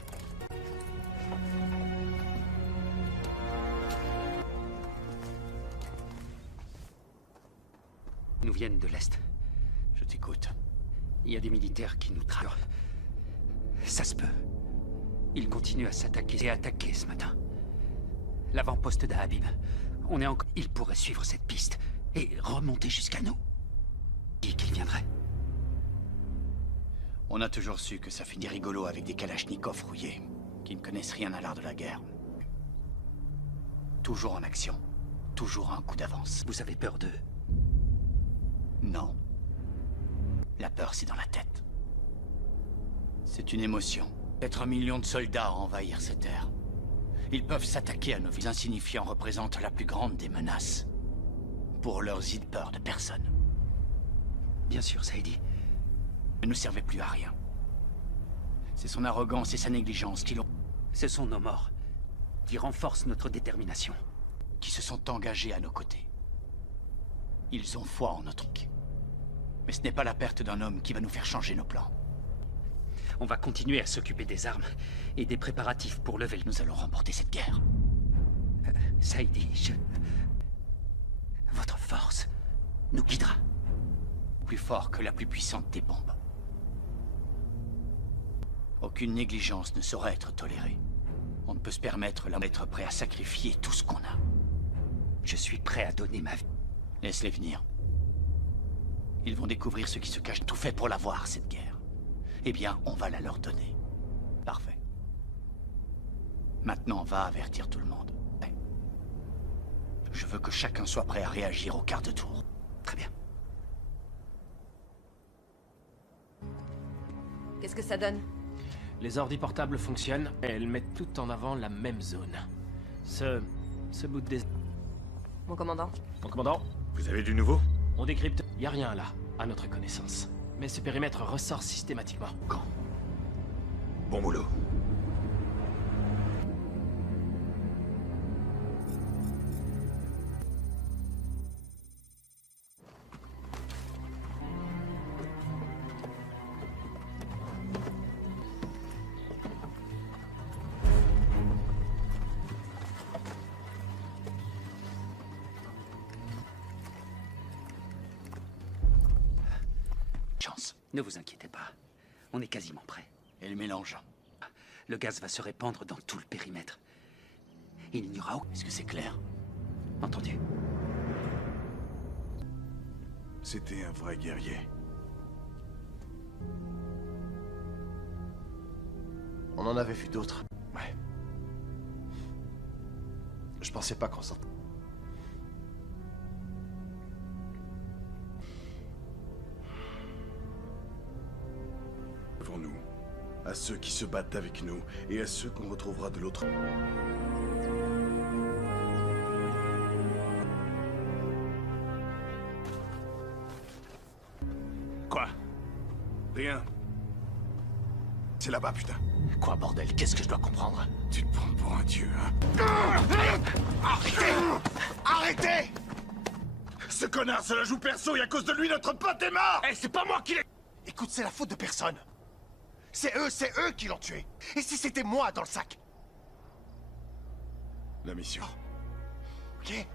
Nous viennent de l'Est. Je t'écoute. Il y a des militaires qui nous traquent. Ça se peut. Ils continuent à s'attaquer et à attaquer ce matin. L'avant-poste d'Habib. On est encore... Ils pourraient suivre cette piste et remonter jusqu'à nous. Dit qu'ils viendraient. On a toujours su que ça finit rigolo avec des kalachnikovs rouillés, qui ne connaissent rien à l'art de la guerre. Toujours en action. Toujours un coup d'avance. Vous avez peur d'eux? Non. La peur, c'est dans la tête. C'est une émotion. Être 1 million de soldats à envahir cette terre. Ils peuvent s'attaquer à nos villes. Les insignifiants représentent la plus grande des menaces. Pour leurs idées, peur de personne. Bien sûr, Saïdi. Ne nous servait plus à rien. C'est son arrogance et sa négligence qui l'ont... Ce sont nos morts qui renforcent notre détermination. Qui se sont engagés à nos côtés. Ils ont foi en notre truc. Mais ce n'est pas la perte d'un homme qui va nous faire changer nos plans. On va continuer à s'occuper des armes et des préparatifs pour lever le... Nous allons remporter cette guerre. Saïdi, votre force nous guidera. Plus fort que la plus puissante des bombes. Aucune négligence ne saurait être tolérée. On ne peut se permettre d'être prêt à sacrifier tout ce qu'on a. Je suis prêt à donner ma vie. Laisse-les venir. Ils vont découvrir ce qui se cache. Tout fait pour l'avoir, cette guerre. Eh bien, on va la leur donner. Parfait. Maintenant, va avertir tout le monde. Je veux que chacun soit prêt à réagir au quart de tour. Très bien. Qu'est-ce que ça donne? Les ordi portables fonctionnent et elles mettent tout en avant la même zone. Ce bout de... Mon commandant? Mon commandant, Vous avez du nouveau? on décrypte. Y a rien là, à notre connaissance. Mais ce périmètre ressort systématiquement. Quand? Bon boulot. Chance. Ne vous inquiétez pas. On est quasiment prêt. Et le mélange. Le gaz va se répandre dans tout le périmètre. Il n'y aura aucun... Est-ce que c'est clair? Entendu. C'était un vrai guerrier. On en avait vu d'autres. Ouais. Je pensais pas qu'on s'en... Devant nous. À ceux qui se battent avec nous et à ceux qu'on retrouvera de l'autre. Quoi? Rien. C'est là-bas, putain. Quoi, bordel? Qu'est-ce que je dois comprendre? Tu te prends pour un dieu, hein? Arrêtez! Arrêtez! Ce connard se la joue perso et à cause de lui, notre pote est mort! Eh, c'est pas moi qui l'ai... Écoute, c'est la faute de personne. C'est eux qui l'ont tué. Et si c'était moi dans le sac? La mission. ok?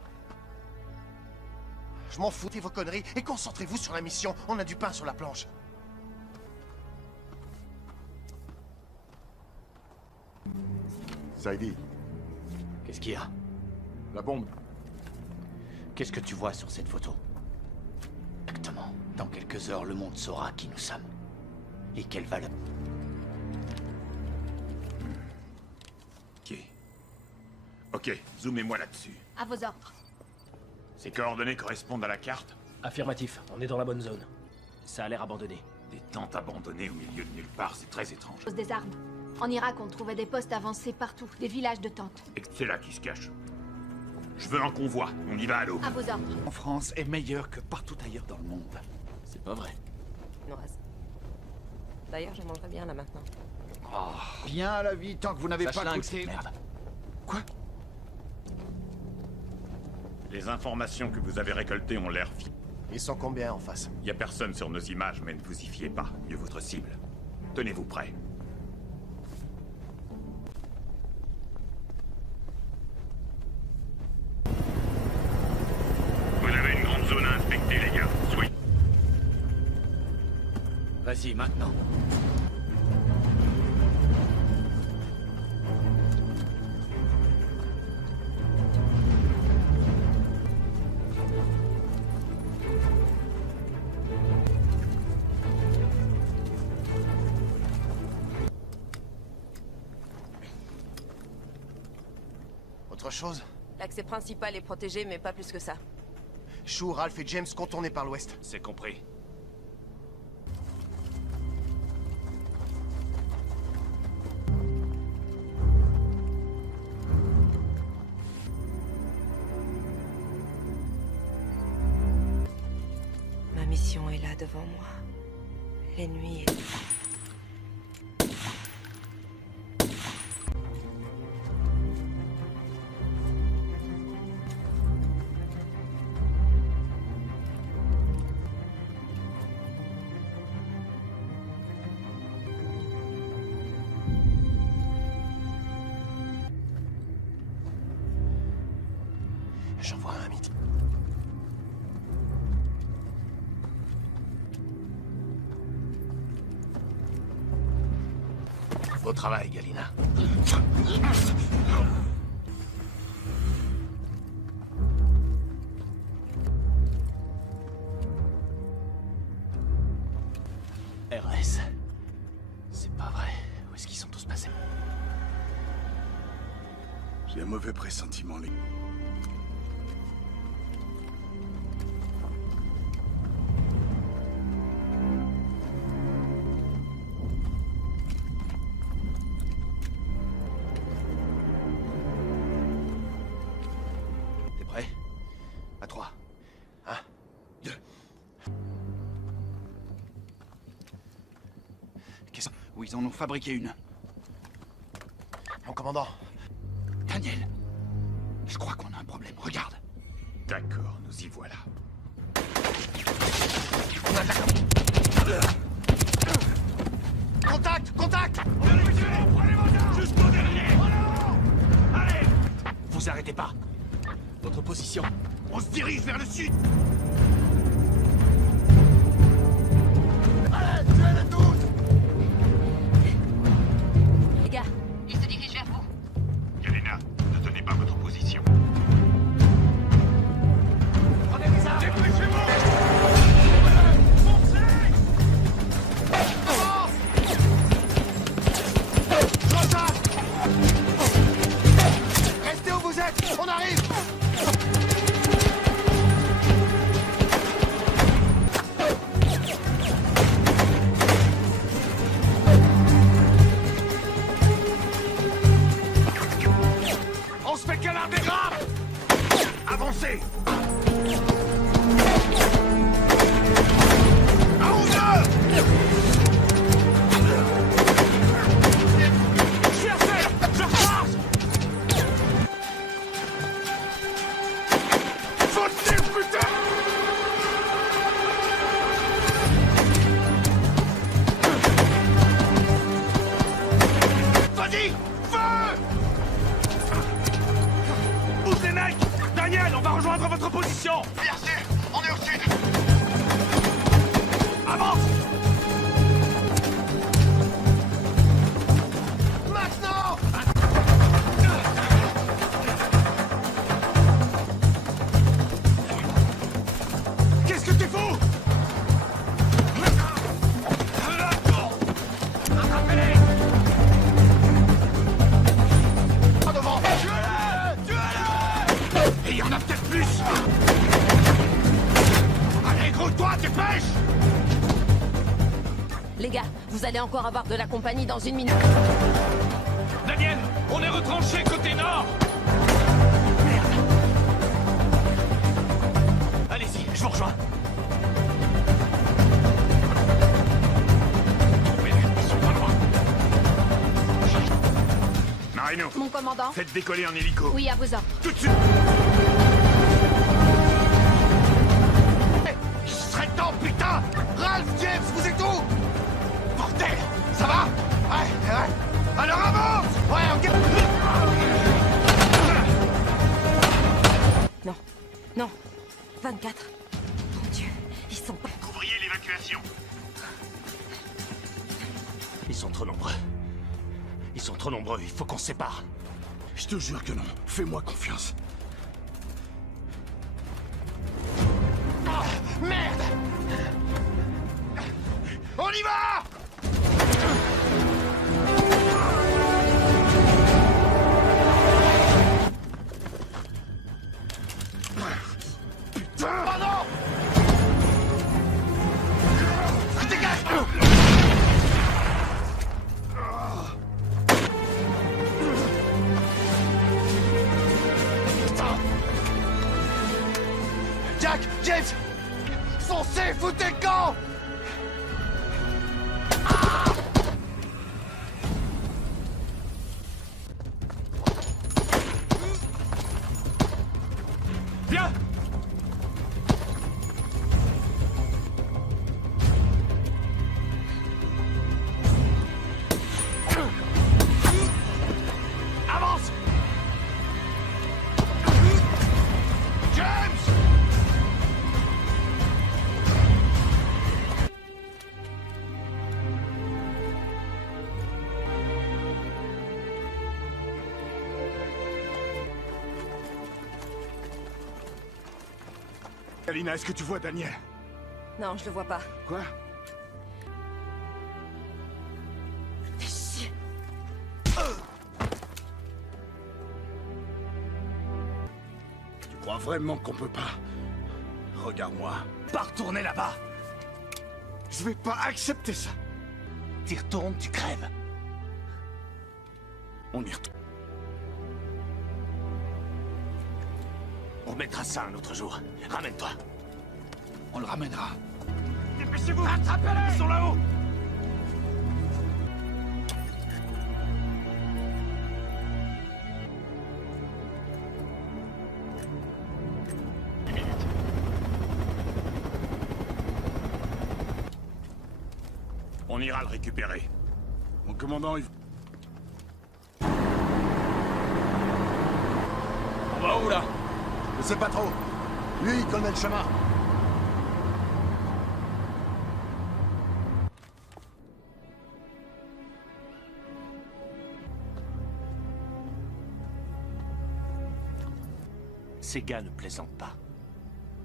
Je m'en fous de vos conneries et concentrez-vous sur la mission. On a du pain sur la planche. Saïdi, Qu'est-ce qu'il y a? la bombe. Qu'est-ce que tu vois sur cette photo? Exactement. Dans quelques heures, le monde saura qui nous sommes. Et quelle valeur. Ok. Ok, zoomez-moi là-dessus. À vos ordres. Ces coordonnées correspondent à la carte? Affirmatif, on est dans la bonne zone. Ça a l'air abandonné. Des tentes abandonnées au milieu de nulle part, c'est très étrange. Pose des armes. En Irak, on trouvait des postes avancés partout, des villages de tentes. Et c'est là qui se cache. Je veux un convoi, on y va à l'eau. À vos ordres. En France est meilleur que partout ailleurs dans le monde. C'est pas vrai. Noirs. D'ailleurs, je mangerai bien là maintenant. Bien à la vie tant que vous n'avez pas pas goûté. goûté. Merde. Quoi? Les informations que vous avez récoltées ont l'air fiables. Ils sont combien en face? Y a personne sur nos images, mais ne vous y fiez pas. Mieux votre cible. Tenez-vous prêts. Vous avez une grande zone à inspecter, les gars. Soyez... Vas-y, maintenant. Autre chose? L'accès principal est protégé, mais pas plus que ça. Chou, Ralph et James contournés par l'ouest. C'est compris. Ma mission est là devant moi. L'ennemi est... J'en vois un à midi. Beau travail, Galina. RS. C'est pas vrai. Où est-ce qu'ils sont tous passés? J'ai un mauvais pressentiment, les... T'es prêt? À 3. 1, 2. Qu'est-ce... Oui, ils en ont fabriqué une. Mon commandant. Daniel. Je crois qu'on a un problème. Regarde. D'accord, nous y voilà. On attaque. Contact! Contact! Jusqu'au dernier. Allez! Vous arrêtez pas. Votre position. On se dirige vers le sud. Allez, tuez-les tous! Les gars, ils se dirigent vers vous. Galina, ne tenez pas votre position. Prenez les armes! Dépêchez-vous! Je recharge! Restez où vous êtes! On arrive! On se fait canard des grappes! Avancez! À 11h! Je suis à terre! Je recharge! Faut-il, putain! Vas-y! Feu! Pousse les mecs! Daniel! rejoindre votre position. Bien sûr, on est au sud. Avance. Maintenant. Qu'est-ce que tu fous? Attrapez-les! En devant. Tuez-les! Tuez-les! Et il y en a peut-être plus! Allez, grouille-toi, dépêche! Les gars, vous allez encore avoir de la compagnie dans 1 minute. Daniel, on est retranché côté nord! Allez-y, je vous rejoins. Ils sont pas loin. Marino, Mon commandant. faites décoller un hélico. Oui, à vos ordres. Tout de suite. Il serait temps, putain. Ralph, James, vous êtes où? Bordel, ça va? Ouais. Alors avance. Ouais, ok. Non. Non. 24. Mon Dieu, ils sont pas... Couvriez l'évacuation. Ils sont trop nombreux. Ils sont trop nombreux, il faut qu'on se sépare. Je te jure que non. Fais-moi confiance. Ah, merde. On y va. Putain. Oh non. Dégage. Jack, James, foncez, foutez le camp. Viens! Avance! James! Alina, est-ce que tu vois Daniel? Non, je le vois pas. Quoi? Fais chier. Tu crois vraiment qu'on peut pas? Regarde-moi. Pas retourner là-bas! Je vais pas accepter ça. T'y retournes, tu crèves. On y retourne. On remettra ça un autre jour. Ramène-toi. On le ramènera. Dépêchez-vous! Attrapez-les! Ils sont là-haut! On ira le récupérer. Mon commandant, il... On va où, là? Je sais pas trop. Lui, il connaît le chemin. Ces gars ne plaisantent pas.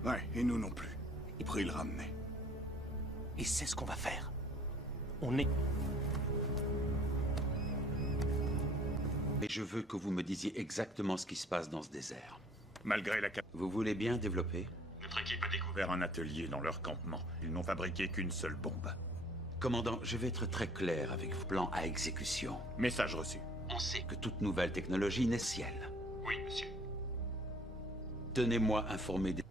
Ouais, et nous non plus. Pris le ramener. Et c'est ce qu'on va faire. On est... Et je veux que vous me disiez exactement ce qui se passe dans ce désert. Malgré la... Vous voulez bien développer? Notre équipe a découvert un atelier dans leur campement. Ils n'ont fabriqué qu'une seule bombe. Commandant, je vais être très clair avec vous. Plan à exécution. Message reçu. On sait que toute nouvelle technologie naît ciel. Oui, monsieur. Tenez-moi informé des...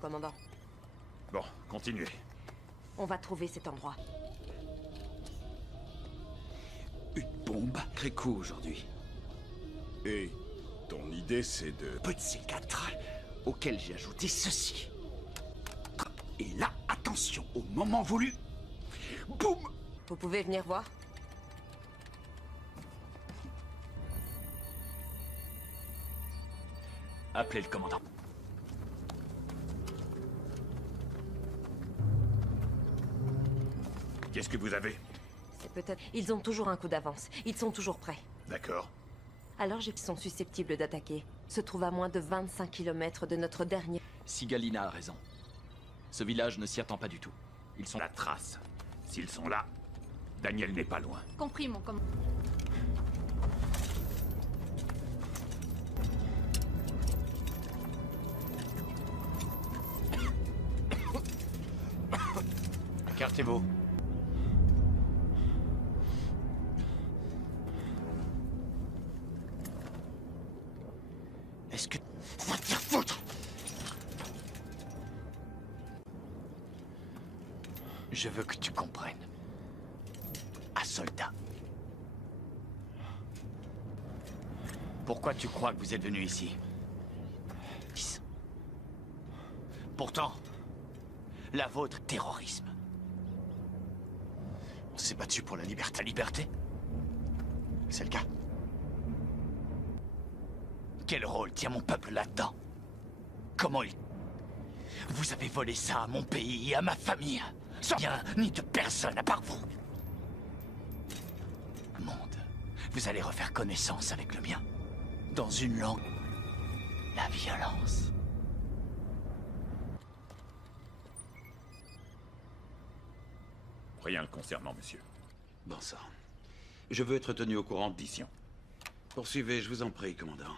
Commandant, Bon, continuez. on va trouver cet endroit. tombe très coup aujourd'hui. Et ton idée, c'est de... Peu de C4, auquel j'ai ajouté ceci. Et là, attention, au moment voulu, boum! Vous pouvez venir voir? Appelez le commandant. Qu'est-ce que vous avez? C'est peut-être... Ils ont toujours un coup d'avance. Ils sont toujours prêts. D'accord. Alors ils sont susceptibles d'attaquer. Se trouve à moins de 25 km de notre dernier... Si Galina a raison. Ce village ne s'y attend pas du tout. Ils sont la trace. S'ils sont là, Daniel n'est pas loin. Compris, mon commandant. Écartez-vous. Est-ce que... Va te faire foutre! Je veux que tu comprennes. Un soldat. Pourquoi tu crois que vous êtes venu ici? Pourtant, la vôtre, terrorisme. On s'est battu pour la liberté. La liberté? C'est le cas. Quel rôle tient mon peuple là-dedans? Comment il... Vous avez volé ça à mon pays et à ma famille, sans rien ni de personne à part vous. Monde, vous allez refaire connaissance avec le mien. Dans une langue... La violence. Rien le concernant, monsieur. Bon sang. Je veux être tenu au courant de mission. Poursuivez, je vous en prie, commandant.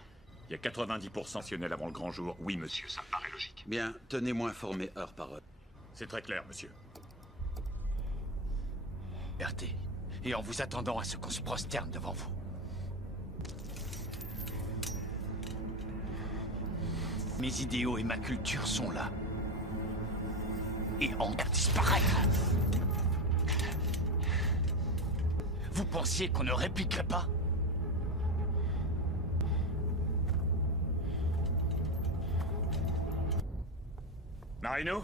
Il y a 90% national avant le grand jour. Oui, monsieur, ça me paraît logique. Bien, tenez-moi informé heure par heure. C'est très clair, monsieur. Liberté. Et en vous attendant à ce qu'on se prosterne devant vous. Mes idéaux et ma culture sont là. Et en disparaître. Vous pensiez qu'on ne répliquerait pas? Marino?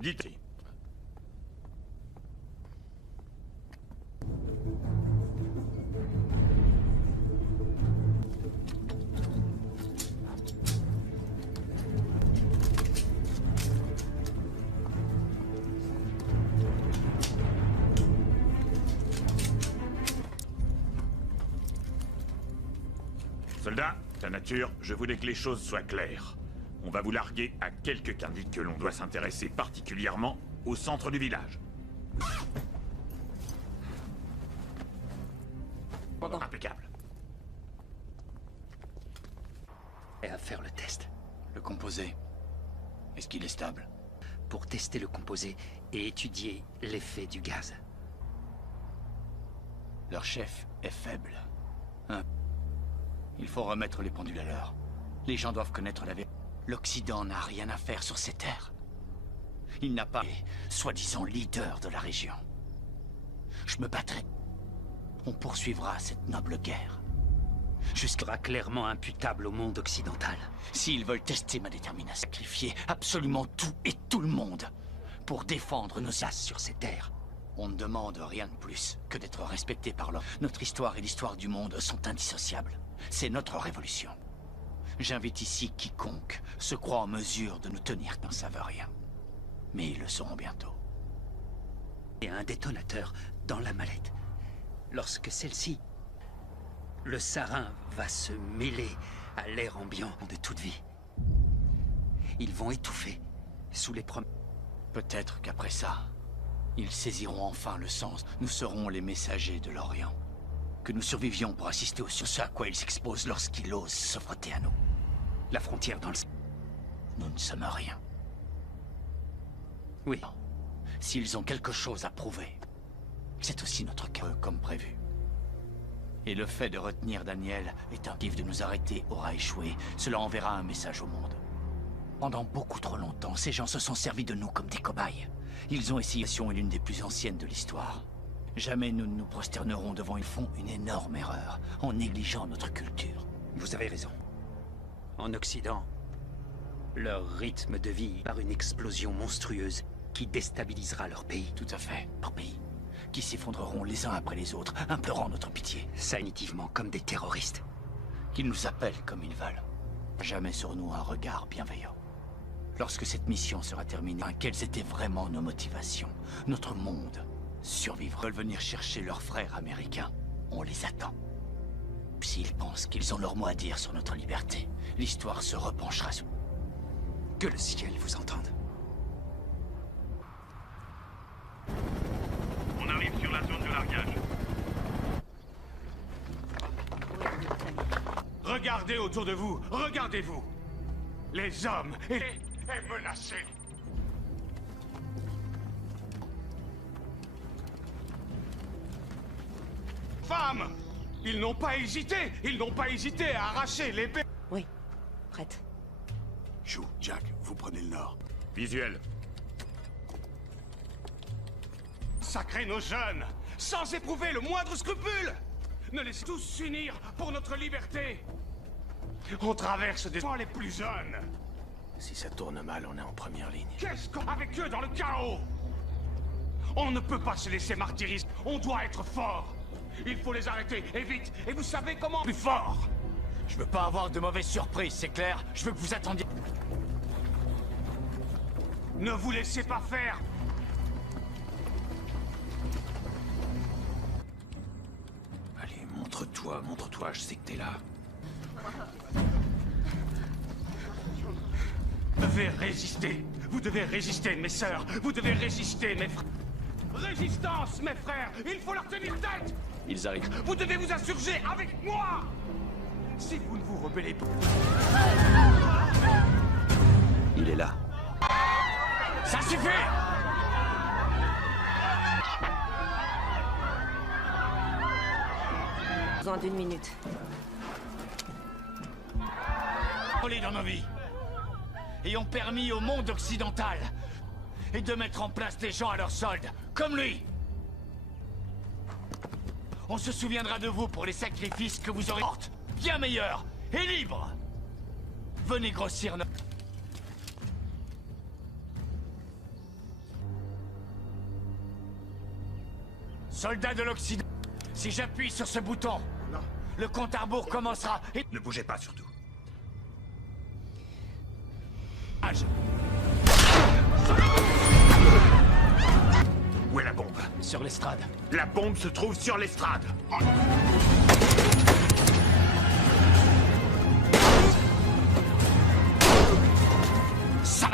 Dites. Soldat, ta nature, je voulais que les choses soient claires. On va vous larguer à quelques candidats que l'on doit s'intéresser particulièrement au centre du village. Impeccable. Et à faire le test. Le composé, est-ce qu'il est stable? Pour tester le composé et étudier l'effet du gaz. Leur chef est faible. Hein? Il faut remettre les pendules à l'heure. Les gens doivent connaître la vérité. L'Occident n'a rien à faire sur ces terres. Il n'a pas les soi-disant leader de la région. Je me battrai. On poursuivra cette noble guerre. Jusqu'à clairement imputable au monde occidental. S'ils veulent tester ma détermination, sacrifier absolument tout et tout le monde pour défendre nos as sur ces terres. On ne demande rien de plus que d'être respecté par l'homme. Notre histoire et l'histoire du monde sont indissociables. C'est notre révolution. J'invite ici quiconque se croit en mesure de nous tenir, n'en savent rien. Mais ils le sauront bientôt. Et un détonateur dans la mallette. Lorsque celle-ci... Le sarin va se mêler à l'air ambiant de toute vie. Ils vont étouffer sous les promesses. Peut-être qu'après ça, ils saisiront enfin le sens. Nous serons les messagers de l'Orient. Que nous survivions pour assister au ce à quoi ils s'exposent lorsqu'ils osent se frotter à nous. La frontière dans le... Nous ne sommes rien. Oui. S'ils ont quelque chose à prouver, c'est aussi notre cas, comme prévu. Et le fait de retenir Daniel est un motif de nous arrêter aura échoué. Cela enverra un message au monde. Pendant beaucoup trop longtemps, ces gens se sont servis de nous comme des cobayes. Ils ont essayé, est l'une des plus anciennes de l'histoire. Jamais nous ne nous prosternerons devant une énorme erreur, en négligeant notre culture. Vous avez raison. En Occident, leur rythme de vie par une explosion monstrueuse qui déstabilisera leur pays. Tout à fait, leur pays, qui s'effondreront les uns après les autres, implorant notre pitié. Sanitivement comme des terroristes. Qu'ils nous appellent comme ils veulent. Jamais sur nous un regard bienveillant. Lorsque cette mission sera terminée, quelles étaient vraiment nos motivations? Notre monde survivre. Ils veulent venir chercher leurs frères américains. On les attend. S'ils pensent qu'ils ont leur mot à dire sur notre liberté, l'histoire se repenchera sur... Que le ciel vous entende. On arrive sur la zone de largage. Regardez autour de vous, regardez-vous. Les hommes est menacé. Femmes, ils n'ont pas hésité à arracher l'épée. Oui, prête. Chou, Jack, vous prenez le nord. Visuel. Sacrer nos jeunes, sans éprouver le moindre scrupule. Ne laissez tous s'unir pour notre liberté. On traverse des les plus jeunes. Si ça tourne mal, on est en première ligne. Qu'est-ce qu'on... Avec eux dans le chaos. On ne peut pas se laisser martyriser. On doit être fort. Il faut les arrêter, et vite. Et vous savez comment? Plus fort. Je veux pas avoir de mauvaises surprises, c'est clair? Je veux que vous attendiez... Ne vous laissez pas faire. Allez, montre-toi, je sais que t'es là. Vous devez résister, mes sœurs. Vous devez résister, mes frères. Résistance, mes frères. Il faut leur tenir tête. Ils arrivent. Vous devez vous insurger avec moi. Si vous ne vous rebellez pas... Il est là. Ça suffit! Besoin d'une minute. Voler dans nos vies. Et ont permis au monde occidental et de mettre en place des gens à leur solde, comme lui. On se souviendra de vous pour les sacrifices que vous aurez portés, bien meilleurs et libres. Venez grossir nos... Soldats de l'Occident, si j'appuie sur ce bouton, le compte à rebours commencera et... Ne bougez pas surtout. Où est la bombe? Sur l'estrade. La bombe se trouve sur l'estrade. Ça!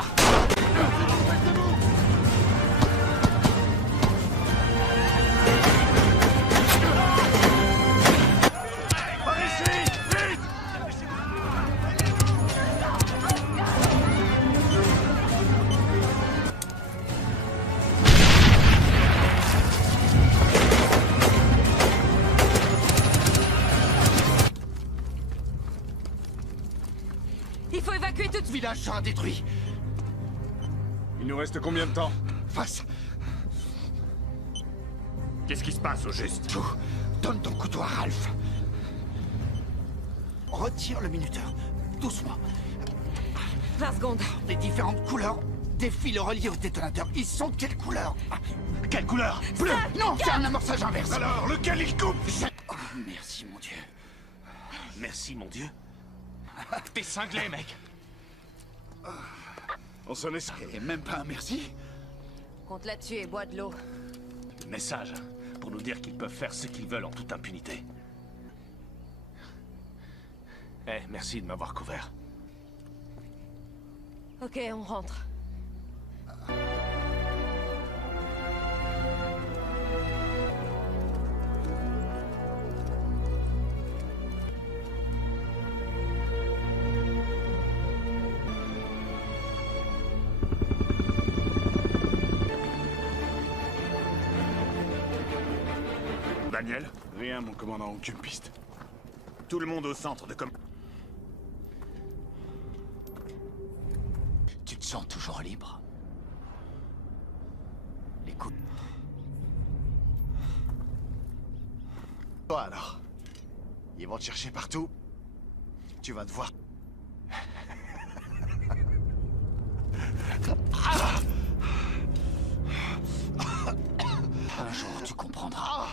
Il faut évacuer tout de Le village sera détruit. Il nous reste combien de temps? Face. Qu'est-ce qui se passe au juste? Joe, donne ton couteau à Ralph. Retire le minuteur. Doucement. 20 secondes. Les différentes couleurs défient le relié au détonateur. Ils sont de quelle couleur? Quelle couleur? Bleu. Non, c'est un amorçage inverse. Alors, lequel il coupe? Oh, merci, mon Dieu. Merci, mon Dieu. T'es cinglé, mec. On s'en est... Et même pas un merci? Compte là-dessus et bois de l'eau. Message pour nous dire qu'ils peuvent faire ce qu'ils veulent en toute impunité. Merci de m'avoir couvert. Ok, on rentre. Daniel? Rien, mon commandant, aucune piste. Tout le monde au centre de Tu te sens toujours libre? Les coups... Toi alors. Ils vont te chercher partout. Tu vas devoir... Un jour, tu comprendras.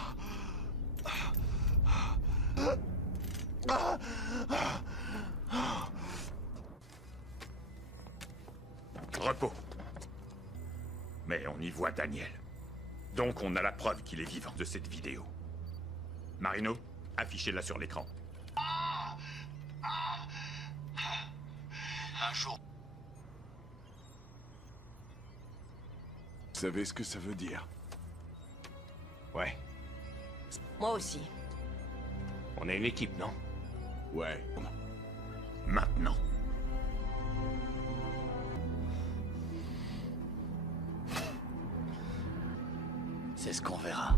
Repos. Mais on y voit Daniel. Donc on a la preuve qu'il est vivant de cette vidéo. Marino, affichez-la sur l'écran. Un jour... Vous savez ce que ça veut dire? Ouais. Moi aussi. On est une équipe, non? Ouais. Maintenant. C'est ce qu'on verra.